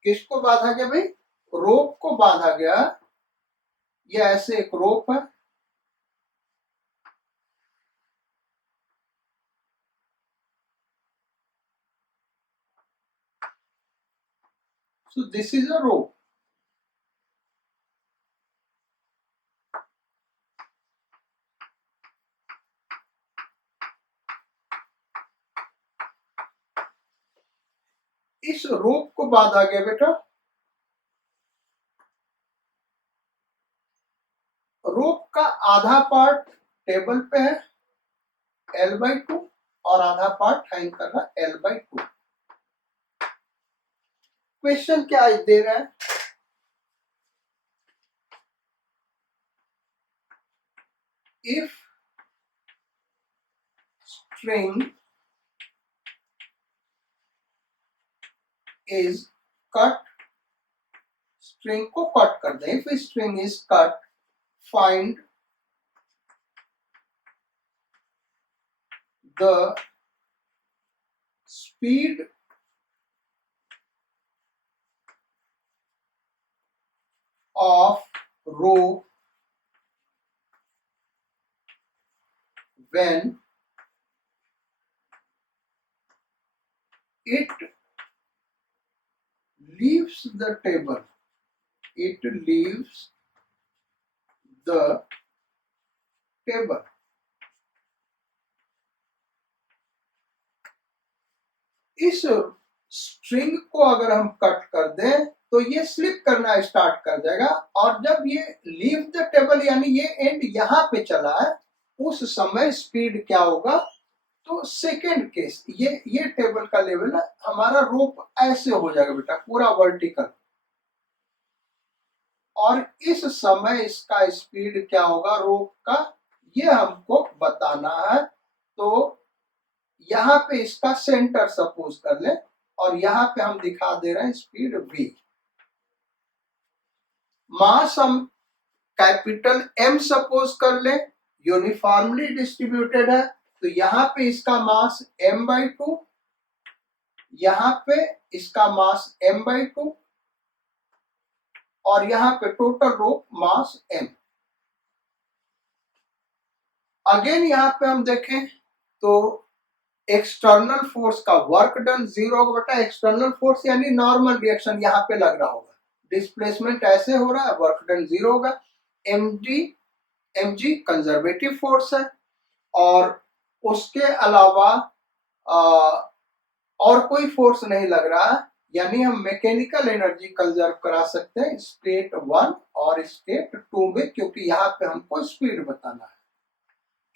किसको बांधा गया भाई, रोप को बांधा गया। ये ऐसे एक रोप है, so this is a rope। इस रोप को बांधा गया बेटा, रोप का आधा पार्ट टेबल पे है L/2 और आधा पार्ट हैंग कर रहा है L/2। क्वेश्चन क्या दे रहा है, if string is cut, string को कट कर दें, if string is cut find the speed of rope when it leaves the table, it leaves the table। इस स्ट्रिंग को अगर हम कट कर दें तो ये स्लिप करना स्टार्ट कर जाएगा, और जब ये लीव द टेबल यानी ये एंड यहां पे चला है, उस समय स्पीड क्या होगा, तो सेकेंड केस ये टेबल का लेवल है, हमारा रोप ऐसे हो जाएगा बेटा पूरा वर्टिकल, और इस समय इसका स्पीड क्या होगा रोप का, ये हमको बताना है। तो यहां पे इसका सेंटर सपोज कर ले, और यहां पे हम दिखा दे रहे हैं स्पीड v। मास हम कैपिटल M सपोज कर ले, यूनिफॉर्मली डिस्ट्रीब्यूटेड है, तो यहां पे इसका मास m/2, यहां पे इसका मास m/2, और यहां पे टोटल रोप मास m। अगेन यहां पे हम देखें तो एक्सटर्नल फोर्स का वर्क डन 0 होगा बेटा। एक्सटर्नल फोर्स यानी नॉर्मल रिएक्शन यहाँ पे लग रहा होगा, डिस्प्लेसमेंट ऐसे हो रहा है, वर्क डन 0 होगा। mg mg कंजर्वेटिव फोर्स है, और उसके अलावा और कोई फोर्स नहीं लग रहा, यानी हम मैकेनिकल एनर्जी कंजर्व करा सकते हैं स्टेट 1 और स्टेट 2 में, क्योंकि यहाँ पे हमको स्पीड बताना है।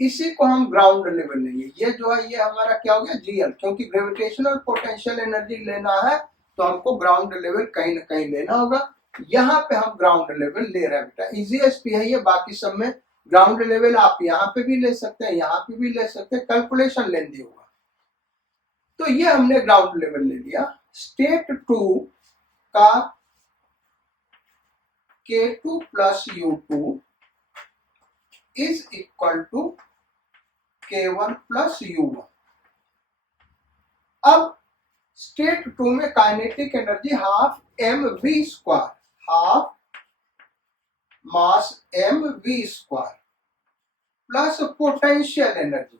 इसी को हम ग्राउंड लेवल लेंगे। ये जो है ये हमारा क्या हो गया जीएल, क्योंकि ग्रेविटेशनल पोटेंशियल एनर्जी लेना है तो हमको ग्राउंड लेवल कहीं ना कहीं लेना होगा। यहाँ पे हम ग्राउंड लेवल ले रहे हैं बेटा, इजीएस्ट भी है ये। बाकी सब में ग्राउंड लेवल आप यहाँ पे भी ले सकते हैं, यहाँ पे भी ले सकते हैं, कैलकुलेशन लेंदी होगा। तो ये हमने ग्राउंड लेवल ले लिया। स्टेट 2 का K2 plus U2 is equal to K1 plus U1। अब स्टेट 2 में kinetic energy half mv square, half mass mv square plus potential energy.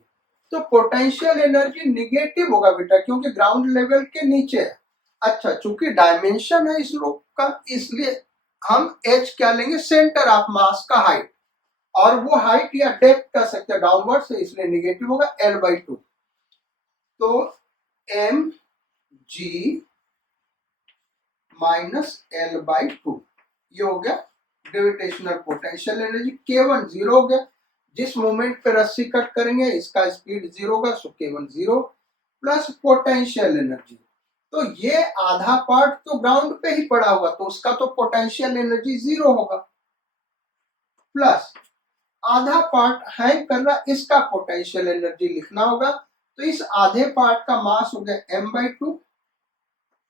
तो पोटेंशियल एनर्जी निगेटिव होगा बेटा, क्योंकि ग्राउंड लेवल के नीचे है। अच्छा, चूंकि डायमेंशन है इस रूप का, इसलिए हम h क्या लेंगे, सेंटर ऑफ मास का हाइट, और वो हाइट या डेप्थ कह सकते हैं डाउनवर्ड से, इसलिए निगेटिव होगा L/2। तो mg माइनस L/2 ये हो गया gravitational potential energy. K1 zero हो गया, जिस मोमेंट पे रस्सी कट करेंगे इसका स्पीड जीरो होगा, सो K1 zero plus potential energy. तो ये आधा पार्ट तो ग्राउंड पे ही पड़ा हुआ, तो उसका तो पोटेंशियल एनर्जी जीरो होगा, प्लस आधा पार्ट हैंग कर रहा, इसका पोटेंशियल एनर्जी लिखना होगा। तो इस आधे पार्ट का मास हो गया m/2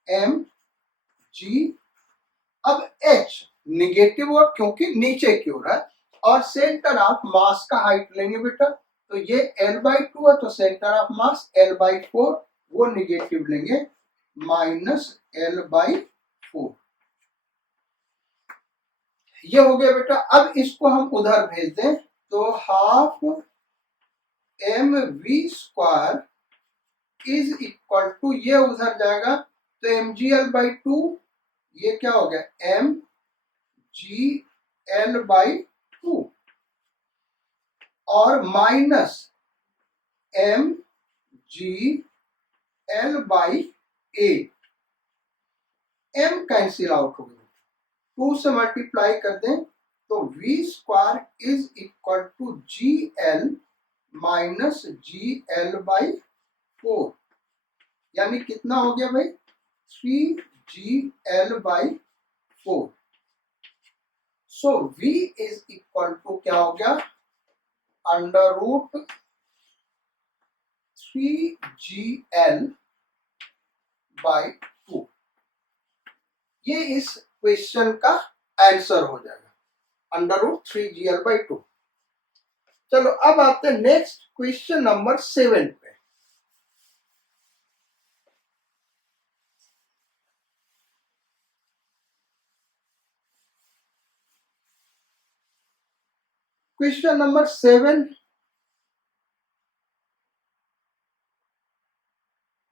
mg। अब h निगेटिव हुआ क्योंकि नीचे की ओर है, और सेंटर ऑफ मास का हाइट लेंगे बेटा, तो ये L/2 है, तो सेंटर ऑफ मास L/4 वो निगेटिव लेंगे, माइनस L/4। ये हो गया बेटा। अब इसको हम उधर भेज दें तो half mv square is equal to, ये उधर जाएगा तो mgl/2, ये क्या हो गया mgl/2, और minus mgl/8। m cancel out हो गया, 2 से मल्टीप्लाई कर दें तो v square is equal to gl minus gl/4, यानी कितना हो गया भाई, 3gl/4। So v is equal to क्या हो गया, √3gl/2। ये इस क्वेश्चन का आंसर हो जाएगा, √3gl/2। चलो अब आते हैं नेक्स्ट क्वेश्चन नंबर 7 पे। क्वेश्चन नंबर 7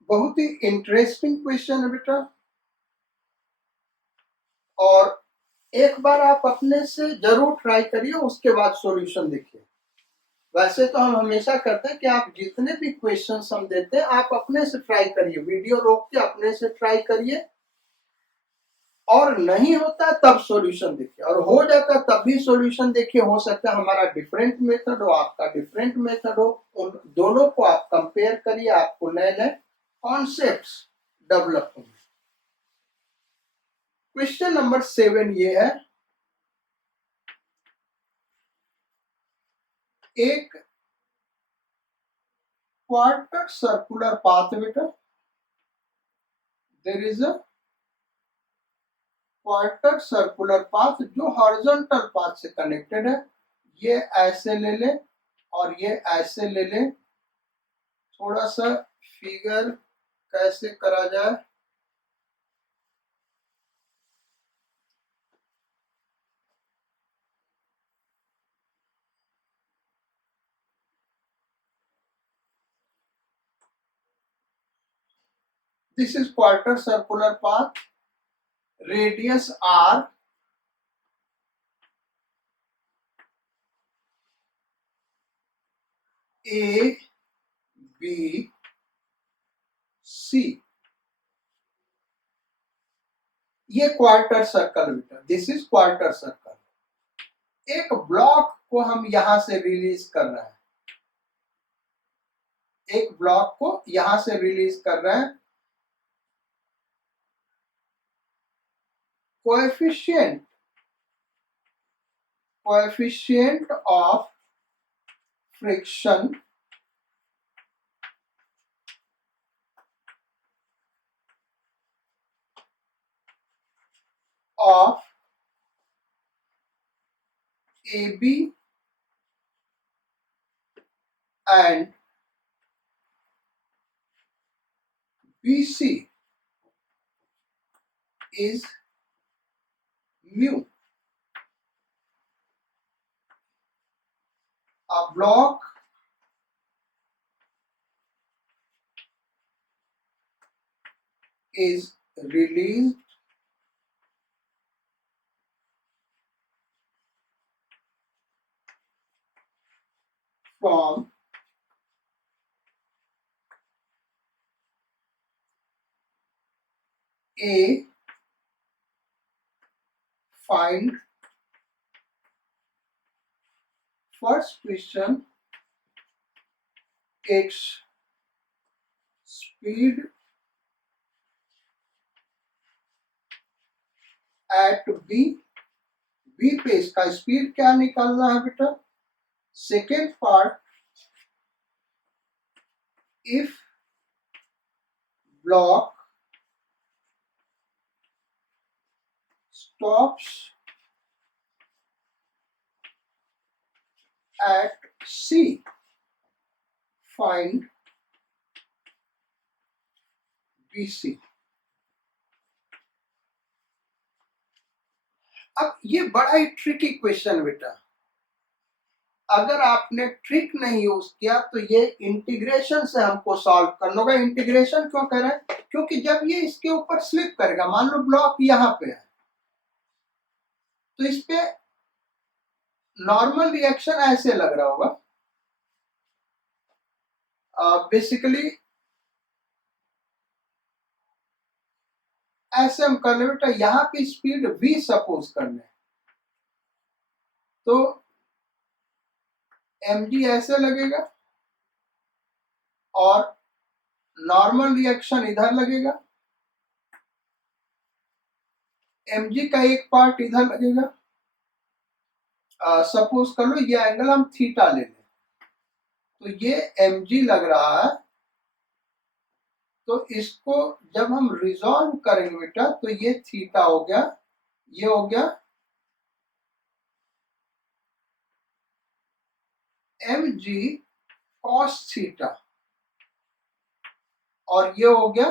बहुत ही इंटरेस्टिंग क्वेश्चन है बेटा, और एक बार आप अपने से जरूर ट्राई करिए, उसके बाद सॉल्यूशन देखिए। वैसे तो हम हमेशा करते हैं कि आप जितने भी क्वेश्चन हम देते हैं आप अपने से ट्राई करिए, वीडियो रोक के अपने से ट्राई करिए, और नहीं होता तब सॉल्यूशन देखिए, और हो जाता तब भी सॉल्यूशन देखिए। हो सकता है हमारा डिफरेंट मेथड हो, आपका डिफरेंट मेथड हो, उन दोनों को आप कंपेयर करिए, आपको नए नए कॉन्सेप्ट्स डेवलप होंगे। क्वेश्चन नंबर 7 ये है, एक क्वार्टर सर्कुलर पाथ बेटा, there is a quarter circular path जो हॉरिजॉन्टल पाथ से कनेक्टेड है। ये ऐसे ले ले और ये ऐसे ले ले। थोड़ा सा फिगर कैसे करा जाए, this is quarter circular path, radius r, A B C, ये क्वार्टर सर्कल बेटा, दिस इज क्वार्टर सर्कल। एक ब्लॉक को हम यहां से रिलीज कर रहे हैं, एक ब्लॉक को यहां से रिलीज कर रहे हैं। Coefficient of friction of AB and BC is mu. A block is released from A. Find first question, its speed at B. B पे इसका स्पीड क्या निकालना है बेटा? Second part, if block stops at C, find BC। अब ये बड़ा ही tricky question बेटा, अगर आपने ट्रिक नहीं यूज किया तो ये इंटीग्रेशन से हमको सॉल्व करना होगा। इंटीग्रेशन क्यों करें? क्योंकि जब ये इसके ऊपर स्लिप करेगा, मान लो ब्लॉक यहाँ पे है, तो इस पे नॉर्मल रिएक्शन ऐसे लग रहा होगा। बेसिकली ऐसे हम कर ले बेटा, यहाँ की स्पीड v सपोज कर ले, तो mg ऐसे लगेगा और नॉर्मल रिएक्शन इधर लगेगा, mg का एक पार्ट इधर लगेगा। सपोज कर लो ये एंगल हम थीटा ले लें, तो ये mg लग रहा है, तो इसको जब हम रिजॉल्व करेंगे बेटा तो ये थीटा हो गया, ये हो गया mg cos थीटा, और ये हो गया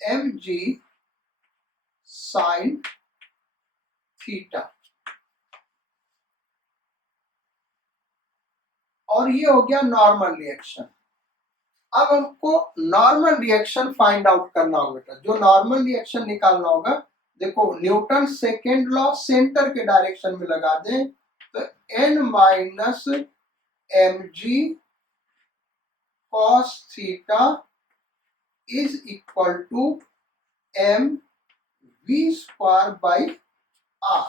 mg sin थीटा, और ये हो गया नॉर्मल रिएक्शन। अब हमको नॉर्मल रिएक्शन फाइंड आउट करना होगा बेटा। जो नॉर्मल रिएक्शन निकालना होगा, देखो न्यूटन सेकेंड लॉ सेंटर के डायरेक्शन में लगा दें, तो n minus mg cos theta is equal to mv square by r।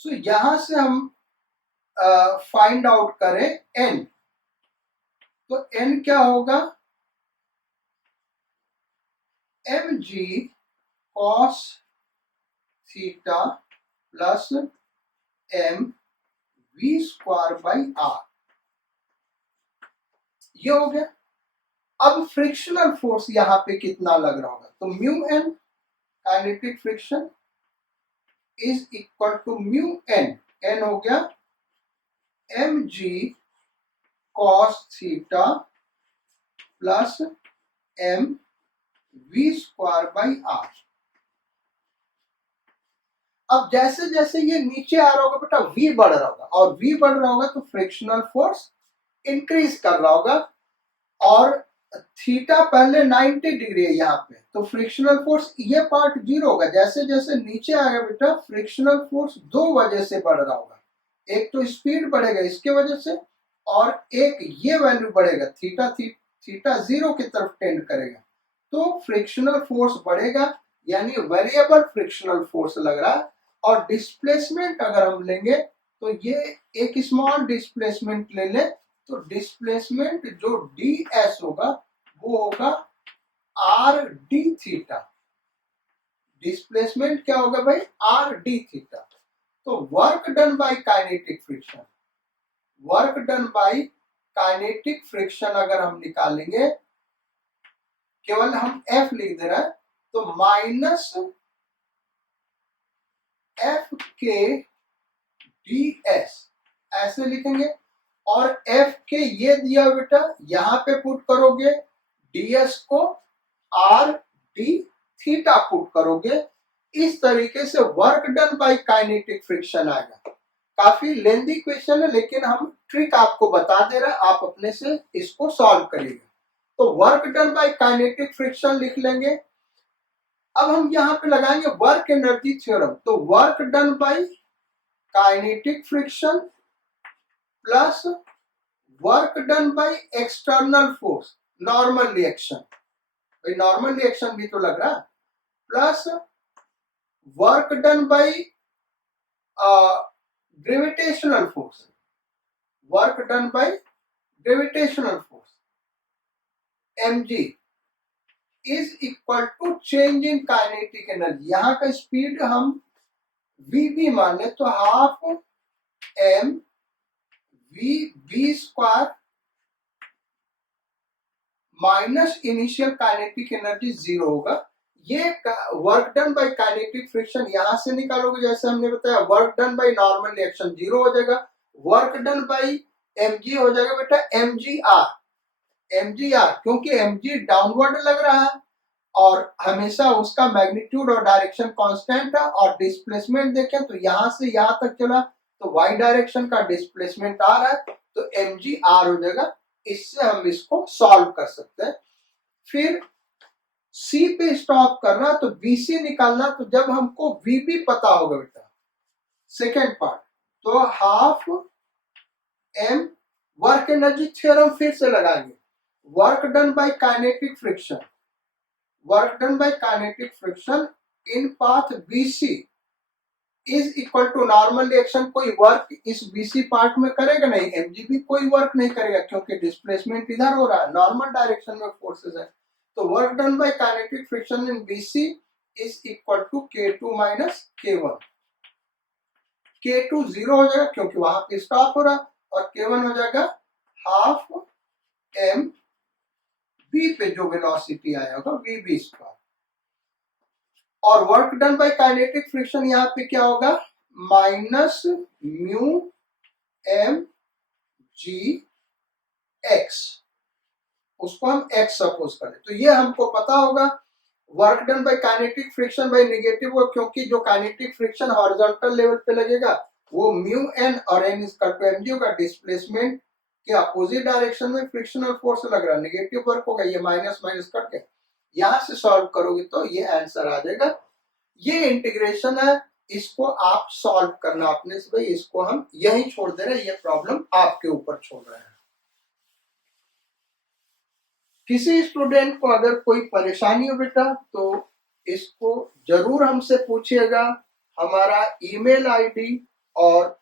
So यहां से हम फाइंड आउट करें n, तो n क्या होगा? mg cos theta plus mv square by r, ये हो गया। अब फ्रिक्शनल फोर्स यहां पे कितना लग रहा होगा? तो mu n kinetic friction is equal to mu n, n हो गया mg cos theta plus mv square by r। अब जैसे जैसे ये नीचे आ रहा होगा बेटा, v बढ़ रहा होगा, और v बढ़ रहा होगा तो फ्रिक्शनल फोर्स इंक्रीज कर रहा होगा, और थीटा पहले 90 डिग्री है यहाँ पे, तो फ्रिक्शनल फोर्स ये पार्ट जीरो होगा। जैसे जैसे नीचे आएगा बेटा, फ्रिक्शनल फोर्स दो वजह से बढ़ रहा होगा। एक तो स्पीड बढ़ेगा इसके वजह से, और एक ये वैल्यू बढ़ेगा थीटा थीटा जीरो की तरफ टेंड करेगा, तो फ्रिक्शनल फोर्स बढ़ेगा, यानी वेरिएबल फ्रिक्शनल फोर्स लग रहा है। और डिस्प्लेसमेंट अगर हम लेंगे तो ये एक स्मॉल डिस्प्लेसमेंट ले ले, तो डिस्प्लेसमेंट जो ds होगा वो होगा आर डी थीटा। डिस्प्लेसमेंट क्या होगा भाई, आर डी थीटा। तो work done by kinetic friction, work done by kinetic friction अगर हम निकालेंगे, केवल हम F लिख दे रहे हैं, तो माइनस एफ के डी एस ऐसे लिखेंगे। और F के ये दिया बेटा, यहां पे पुट करोगे, ds को आर डी थीटा पुट करोगे, इस तरीके से work done by kinetic friction आएगा। काफी लेंदी क्वेश्चन है, लेकिन हम ट्रिक आपको बता दे रहे हैं, आप अपने से इसको सॉल्व करिएगा। तो work done by kinetic friction लिख लेंगे। अब हम यहां पे लगाएंगे वर्क एनर्जी थ्योरम, तो work done by kinetic friction plus work done by external force, normal reaction, भाई नॉर्मल रिएक्शन भी तो लग रहा है, plus work done by gravitational force, work done by gravitational force mg is equal to change in kinetic energy. यहां का speed हम vb मान ले, तो half m v b square minus initial kinetic energy zero होगा। ये work done by kinetic friction यहां से निकालोगे, जैसे हमने बताया work done by normal reaction zero हो जाएगा, वर्क डन बाय mg हो जाएगा बेटा mgr, mgr क्योंकि mg डाउनवर्ड लग रहा है और हमेशा उसका मैग्नीट्यूड और डायरेक्शन कांस्टेंट है। और डिस्प्लेसमेंट देखें तो यहां से यहां तक चला, तो y डायरेक्शन का डिस्प्लेसमेंट आ रहा है, तो mgr हो जाएगा। इससे हम इसको सॉल्व कर सकते हैं। फिर C पे स्टॉप करना, तो BC निकालना, तो जब हमको VB पता होगा बेटा, सेकेंड पार्ट, तो half m work energy theorem फिर से लगाएंगे, work done by kinetic friction, work done by kinetic friction in path BC is equal to normal reaction, कोई वर्क इस BC पार्ट में करेगा नहीं, mg भी कोई वर्क नहीं करेगा क्योंकि डिस्प्लेसमेंट इधर हो रहा है, नॉर्मल डायरेक्शन में फोर्सेस है। तो work done by kinetic friction in BC is equal to K2 minus K1। K2 zero हो जाएगा क्योंकि वहां पे स्टॉप हो रहा, और K1 हो जाएगा हाफ m v पे जो वेलोसिटी आया होगा vb स्क्वायर। और work done by kinetic friction यहाँ पे क्या होगा, minus mu m g x, उसको हम x सपोज करें, तो ये हमको पता होगा। Work done by kinetic friction by negative हो, क्योंकि जो काइनेटिक फ्रिक्शन हॉरिजॉन्टल लेवल पे लगेगा वो म्यू एन और n is equal to mg होगा। डिस्प्लेसमेंट के अपोजिट डायरेक्शन में फ्रिक्शनल फोर्स लग रहा है, नेगेटिव वर्क होगा, ये माइनस माइनस करके यहां से सॉल्व करोगे तो ये आंसर आ जाएगा। ये इंटीग्रेशन है, इसको आप सॉल्व करना अपने से, भाई इसको हम यहीं छोड़ दे रहे हैं, ये प्रॉब्लम आपके ऊपर छोड़ रहे हैं। किसी स्टूडेंट को अगर कोई परेशानी हो बेटा, तो इसको जरूर हमसे पूछिएगा। हमारा ईमेल आईडी और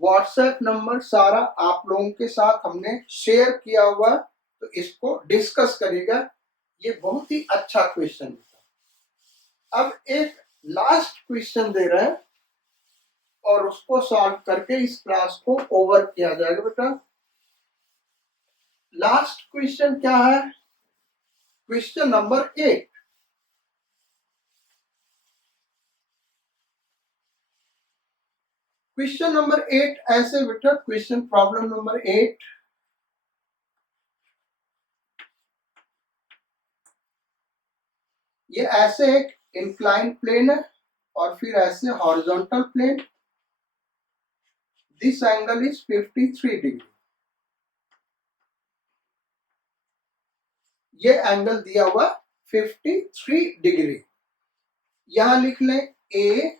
व्हाट्सएप नंबर सारा आप लोगों के साथ हमने शेयर किया हुआ, तो इसको डिस्कस करिएगा। ये बहुत ही अच्छा क्वेश्चन है। अब एक लास्ट क्वेश्चन दे रहे हैं और उसको सॉल्व करके इस क्लास को ओवर किया जाएगा बेटा। लास्ट क्वेश्चन क्या है, क्वेश्चन नंबर 8। क्वेश्चन नंबर 8 ऐसे बेटा, क्वेश्चन प्रॉब्लम नंबर 8, ये ऐसे एक इंक्लाइन प्लेन है और फिर ऐसे horizontal plane, this angle is 53 degree. ये एंगल दिया हुआ 53 डिग्री। यहां लिख लें ए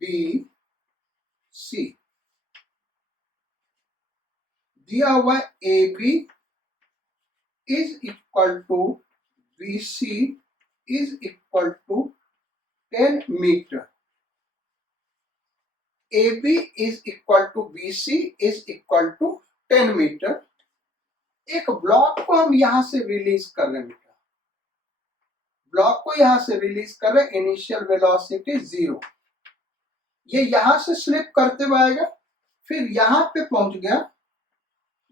बी सी, दिया हुआ A B is equal to B C is equal to 10 metre. A B is equal to B C is equal to 10 metre. एक block को हम यहां से रिलीज कर रहे हैं बेटा, ब्लॉक को यहां से रिलीज कर रहे हैं, इनिशियल वेलोसिटी 0। ये यहां से स्लिप करते हुए आएगा, फिर यहां पे पहुंच गया,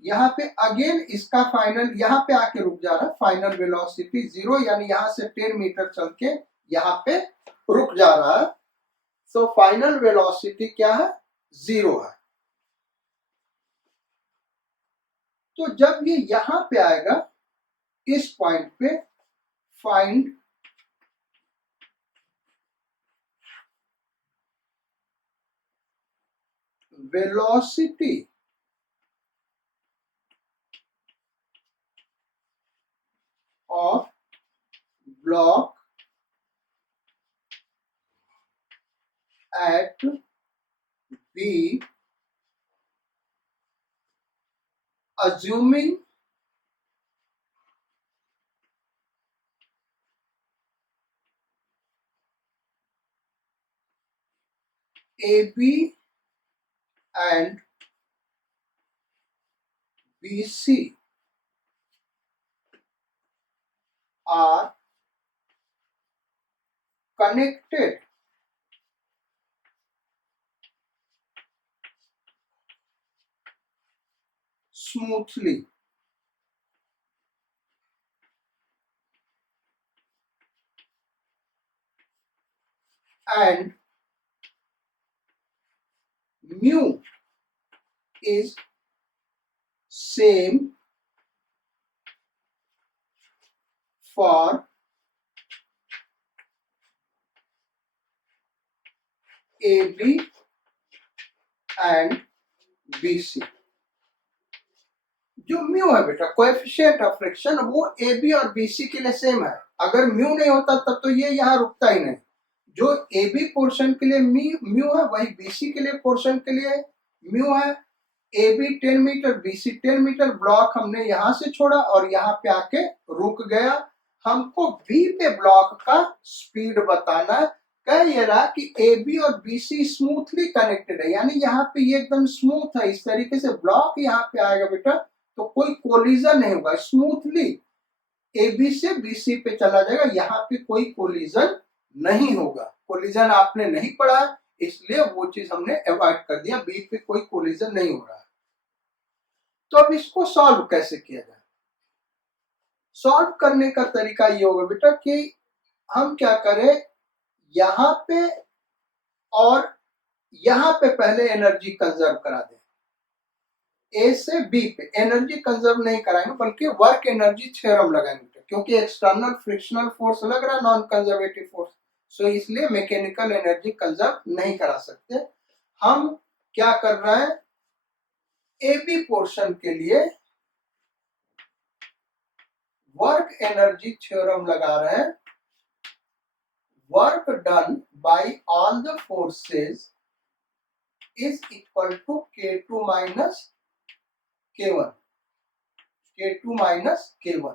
यहाँ पे अगेन इसका फाइनल यहाँ पे आके रुक जा रहा है, फाइनल वेलोसिटी 0, यानी यहां से 10 मीटर चल के यहाँ पे रुक जा रहा है। सो फाइनल वेलोसिटी क्या है? 0 है। तो जब ये यहां पे आएगा, इस पॉइंट पे find velocity of block at B, assuming AB and BC are connected smoothly and mu is same for AB and BC। जो म्यू है बेटा, कोएफिशिएंट ऑफ फ्रिक्शन, वो ए बी और बी सी के लिए सेम है। अगर म्यू नहीं होता तब तो ये यहाँ रुकता ही नहीं। जो ए बी पोर्शन के लिए म्यू है, वही बी सी के लिए पोर्शन के लिए म्यू है। A B 10 metre, B C 10 metre, block हमने यहाँ से छोड़ा और यहाँ पे आके रुक गया। हमको बी पे ब्लॉक का स्पीड बताना है। कह ये रहा कि ए बी और बी सी स्मूथली कनेक्टेड है, यानी यहाँ पे ये एकदम स्मूथ है। इस तरीके से ब्लॉक यहाँ पे आएगा बेटा तो कोई कोलिजन नहीं होगा, स्मूथली ए बी से बी सी पे चला जाएगा, यहाँ पे कोई कोलिजन नहीं होगा। कोलिजन आपने नहीं पढ़ा इसलिए वो चीज हमने अवॉइड कर दिया, बी पे कोई कोलिजन नहीं हो रहा है। तो अब इसको सॉल्व कैसे किया जाए? सॉल्व करने का तरीका ये होगा बेटा कि हम क्या करें, यहाँ पे और यहाँ पे पहले एनर्जी कंजर्व करा दें। ए से बी पे एनर्जी कंजर्व नहीं कराएंगे बल्कि वर्क एनर्जी थ्योरम लगाएंगे, क्योंकि एक्सटर्नल फ्रिक्शनल फोर्स लग रहा है, नॉन कंजर्वेटिव फोर्स, सो इसलिए मैकेनिकल एनर्जी कंजर्व नहीं करा सकते। हम क्या कर रहे हैं, ए बी पोर्शन के लिए वर्क एनर्जी थ्योरम लगा रहे हैं। Work done by all the forces is equal to K2 minus K1, K2 minus K1।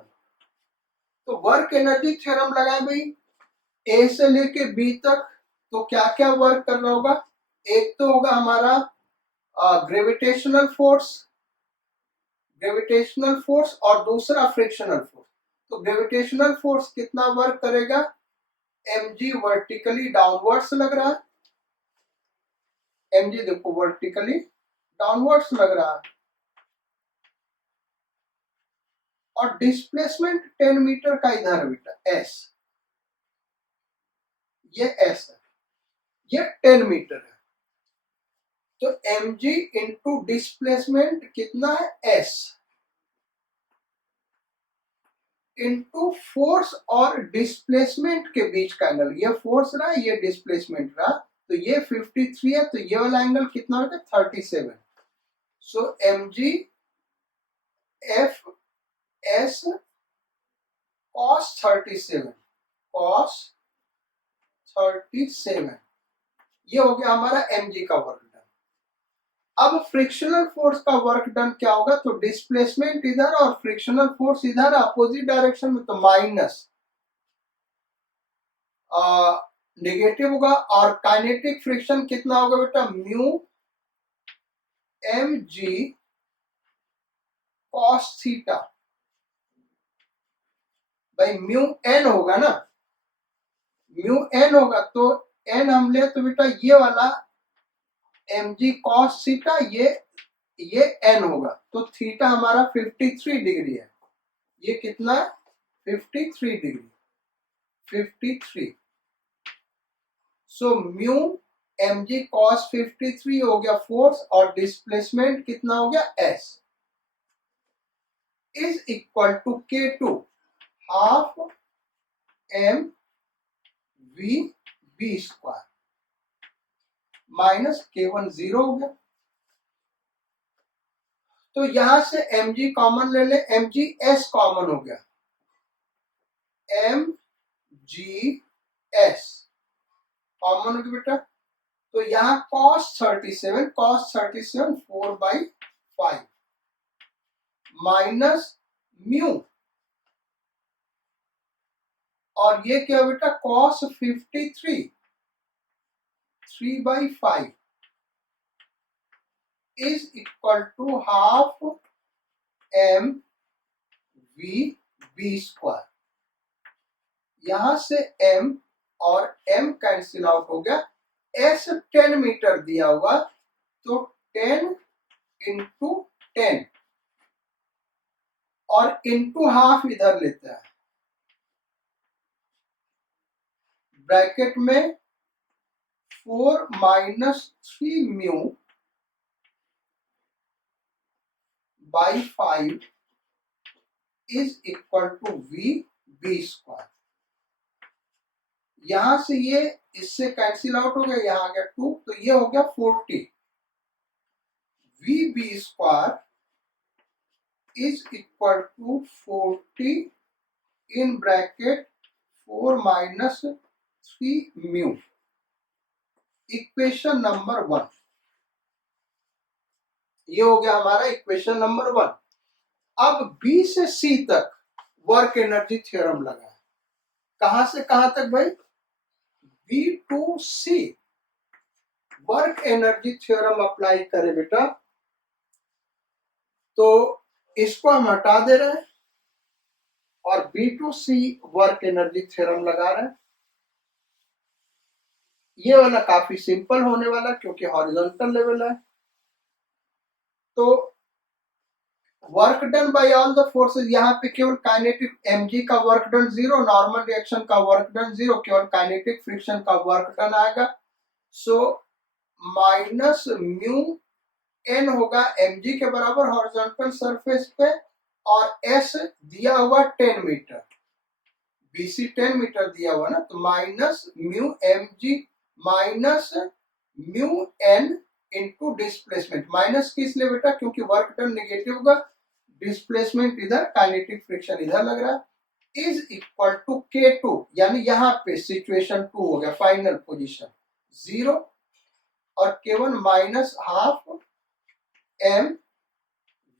तो वर्क एनर्जी थ्योरम लगाए भाई, ए से लेके बी तक, तो क्या क्या वर्क करना होगा? एक तो होगा हमारा ग्रेविटेशनल फोर्स, ग्रेविटेशनल फोर्स, और दूसरा फ्रिक्शनल फोर्स। तो ग्रेविटेशनल फोर्स कितना वर्क करेगा? mg वर्टिकली डाउनवर्ड्स लग रहा है, mg देखो वर्टिकली डाउनवर्ड्स लग रहा है, और डिस्प्लेसमेंट 10 मीटर का इधर है बेटा s, ये s है, ये 10 मीटर है। तो mg इंटू डिस्प्लेसमेंट कितना है? s इंटू फोर्स और डिस्प्लेसमेंट के बीच का एंगल, ये फोर्स रहा, ये डिस्प्लेसमेंट रहा, तो ये 53 है, तो ये वाला एंगल कितना होगा? 37। सो mg f s cos 37, cos 37, ये हो गया हमारा mg का वर्क डन। अब फ्रिक्शनल फोर्स का वर्क डन क्या होगा, तो डिस्प्लेसमेंट इधर और फ्रिक्शनल फोर्स इधर अपोजिट डायरेक्शन में, तो माइनस नेगेटिव होगा। और काइनेटिक फ्रिक्शन कितना होगा बेटा, mu m g cos theta. भाई म्यू एन होगा ना, म्यू एन होगा, तो एन हम ले तो बेटा ये वाला एम जी कॉस थीटा, ये एन होगा, तो थीटा हमारा 53 डिग्री है। ये कितना है, 53 degree, 53। So mu m g cos 53 हो गया फोर्स, और डिस्प्लेसमेंट कितना हो गया, s is equal to K2 half M we B square minus K1 zero हो गया। तो यहां से mg कॉमन ले ले, mg s कॉमन हो गया, mg s कॉमन हो गया बेटा। तो यहाँ cos 37 4/5 माइनस म्यू, और ये क्या बेटा, cos 53 3/5 is equal to half M we B square. यहां से m और m कैंसिल आउट हो गया, s 10 मीटर दिया हुआ, तो 10 इंटू 10 और इंटू हाफ इधर लेता है, ब्रैकेट में 4 minus 3 mu by 5 is equal to v B square. यहां से ये इससे कैंसिल आउट हो गया, यहां आ गया 2, तो ये हो गया 40 v B square is equal to 40 in bracket 4 minus 3 mu. Equation number 1 ये हो गया हमारा इक्वेशन नंबर 1। अब बी से सी तक वर्क एनर्जी थ्योरम लगा है। कहां से कहां तक भाई, B to C work energy theorem apply करे बेटा, तो इसको हम हटा दे रहे हैं और B to C work energy theorem लगा रहे हैं। ये वाला काफी सिंपल होने वाला क्योंकि हॉरिजॉन्टल लेवल है। तो work done by all the forces, यहाँ पे केवल काइनेटिक mg का वर्क डन 0, नॉर्मल रिएक्शन का वर्क डन 0, केवल काइनेटिक फ्रिक्शन का वर्क डन आएगा। सो माइनस म्यू एन होगा mg के बराबर हॉरिजॉन्टल सरफेस पे, और s दिया हुआ 10 मीटर, bc 10 मीटर दिया हुआ ना, तो minus mu mg minus mu n into displacement. Minus किस लिए बेटा, क्योंकि वर्क डन नेगेटिव होगा, डिस्प्लेसमेंट इधर, काइनेटिक फ्रिक्शन इधर लग रहा है, इज इक्वल टू K2, यानी यहाँ पे सिचुएशन 2 हो गया, फाइनल पोजीशन 0, और केवल minus half M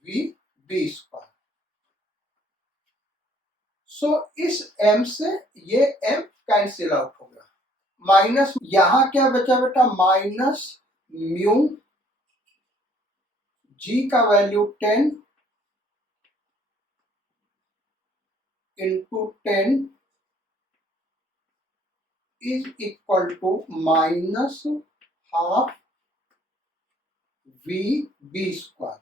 we B square. So इस m से ये m कैंसिल आउट हो गया, माइनस यहां क्या बचा बेटा, माइनस म्यू g का value 10 into 10 is equal to minus half v B square.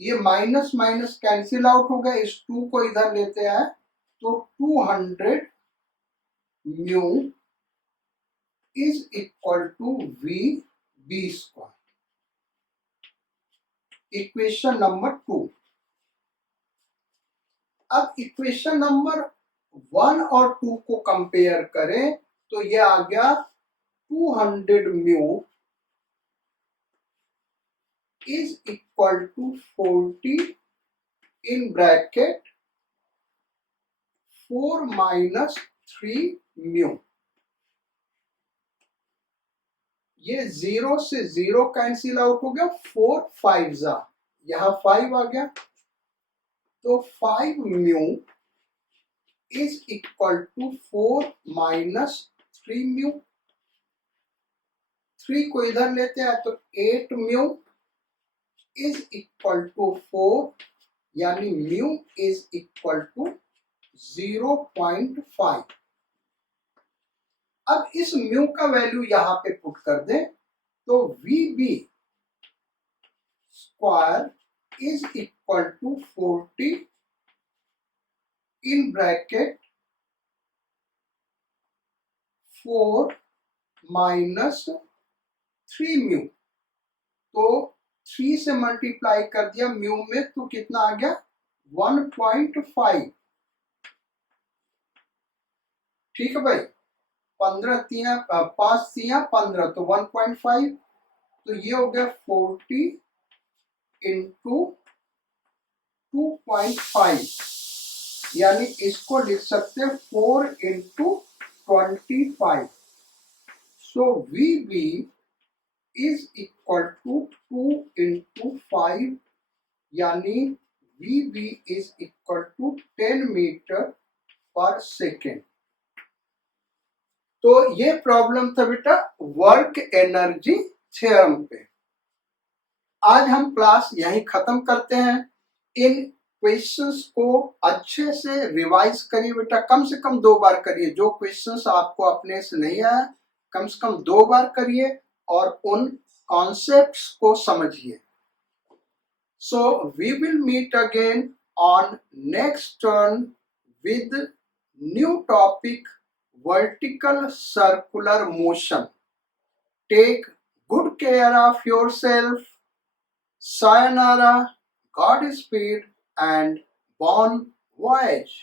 ये माइनस माइनस कैंसिल आउट हो गया, इस 2 को इधर लेते हैं, तो 200 mu is equal to v B square. Equation number 2। अब इक्वेशन नंबर 1 और 2 को कंपेयर करें तो ये आ गया 200 mu is equal to 40 in bracket 4 minus 3 mu. ये 0 से 0 कैंसिल आउट हो गया, 4 5 जा, यहां 5 आ गया, तो 5 mu is equal to 4 minus 3 mu. 3 को इधर लेते हैं तो 8 म्यू इज इक्वल टू 4, यानी म्यू इज इक्वल टू 0.5। अब इस म्यू का वैल्यू यहां पे पुट कर दें तो VB square is equal to 40 in bracket 4 minus 3 mu. तो 3 से मल्टीप्लाई कर दिया म्यू में तो कितना आ गया 1.5। ठीक है भाई, 15 तिया 5 तिया 15 तो 1.5, तो ये हो गया 40 इंटू 2.5, यानी इसको लिख सकते हैं 4 into 25। So VB is equal to 2 into 5, यानी VB is equal to 10 metre per second. तो ये प्रॉब्लम था बेटा वर्क एनर्जी थ्योरम पे। आज हम क्लास यहीं खत्म करते हैं। इन क्वेश्चंस को अच्छे से रिवाइज करिए बेटा, कम से कम 2 बार करिए। जो क्वेश्चंस आपको अपने से नहीं आया कम से कम 2 बार करिए और उन कॉन्सेप्ट्स को समझिए। So we will meet again on next turn with new topic, vertical circular motion. Take good care of yourself. Sayonara, Godspeed, and bon voyage.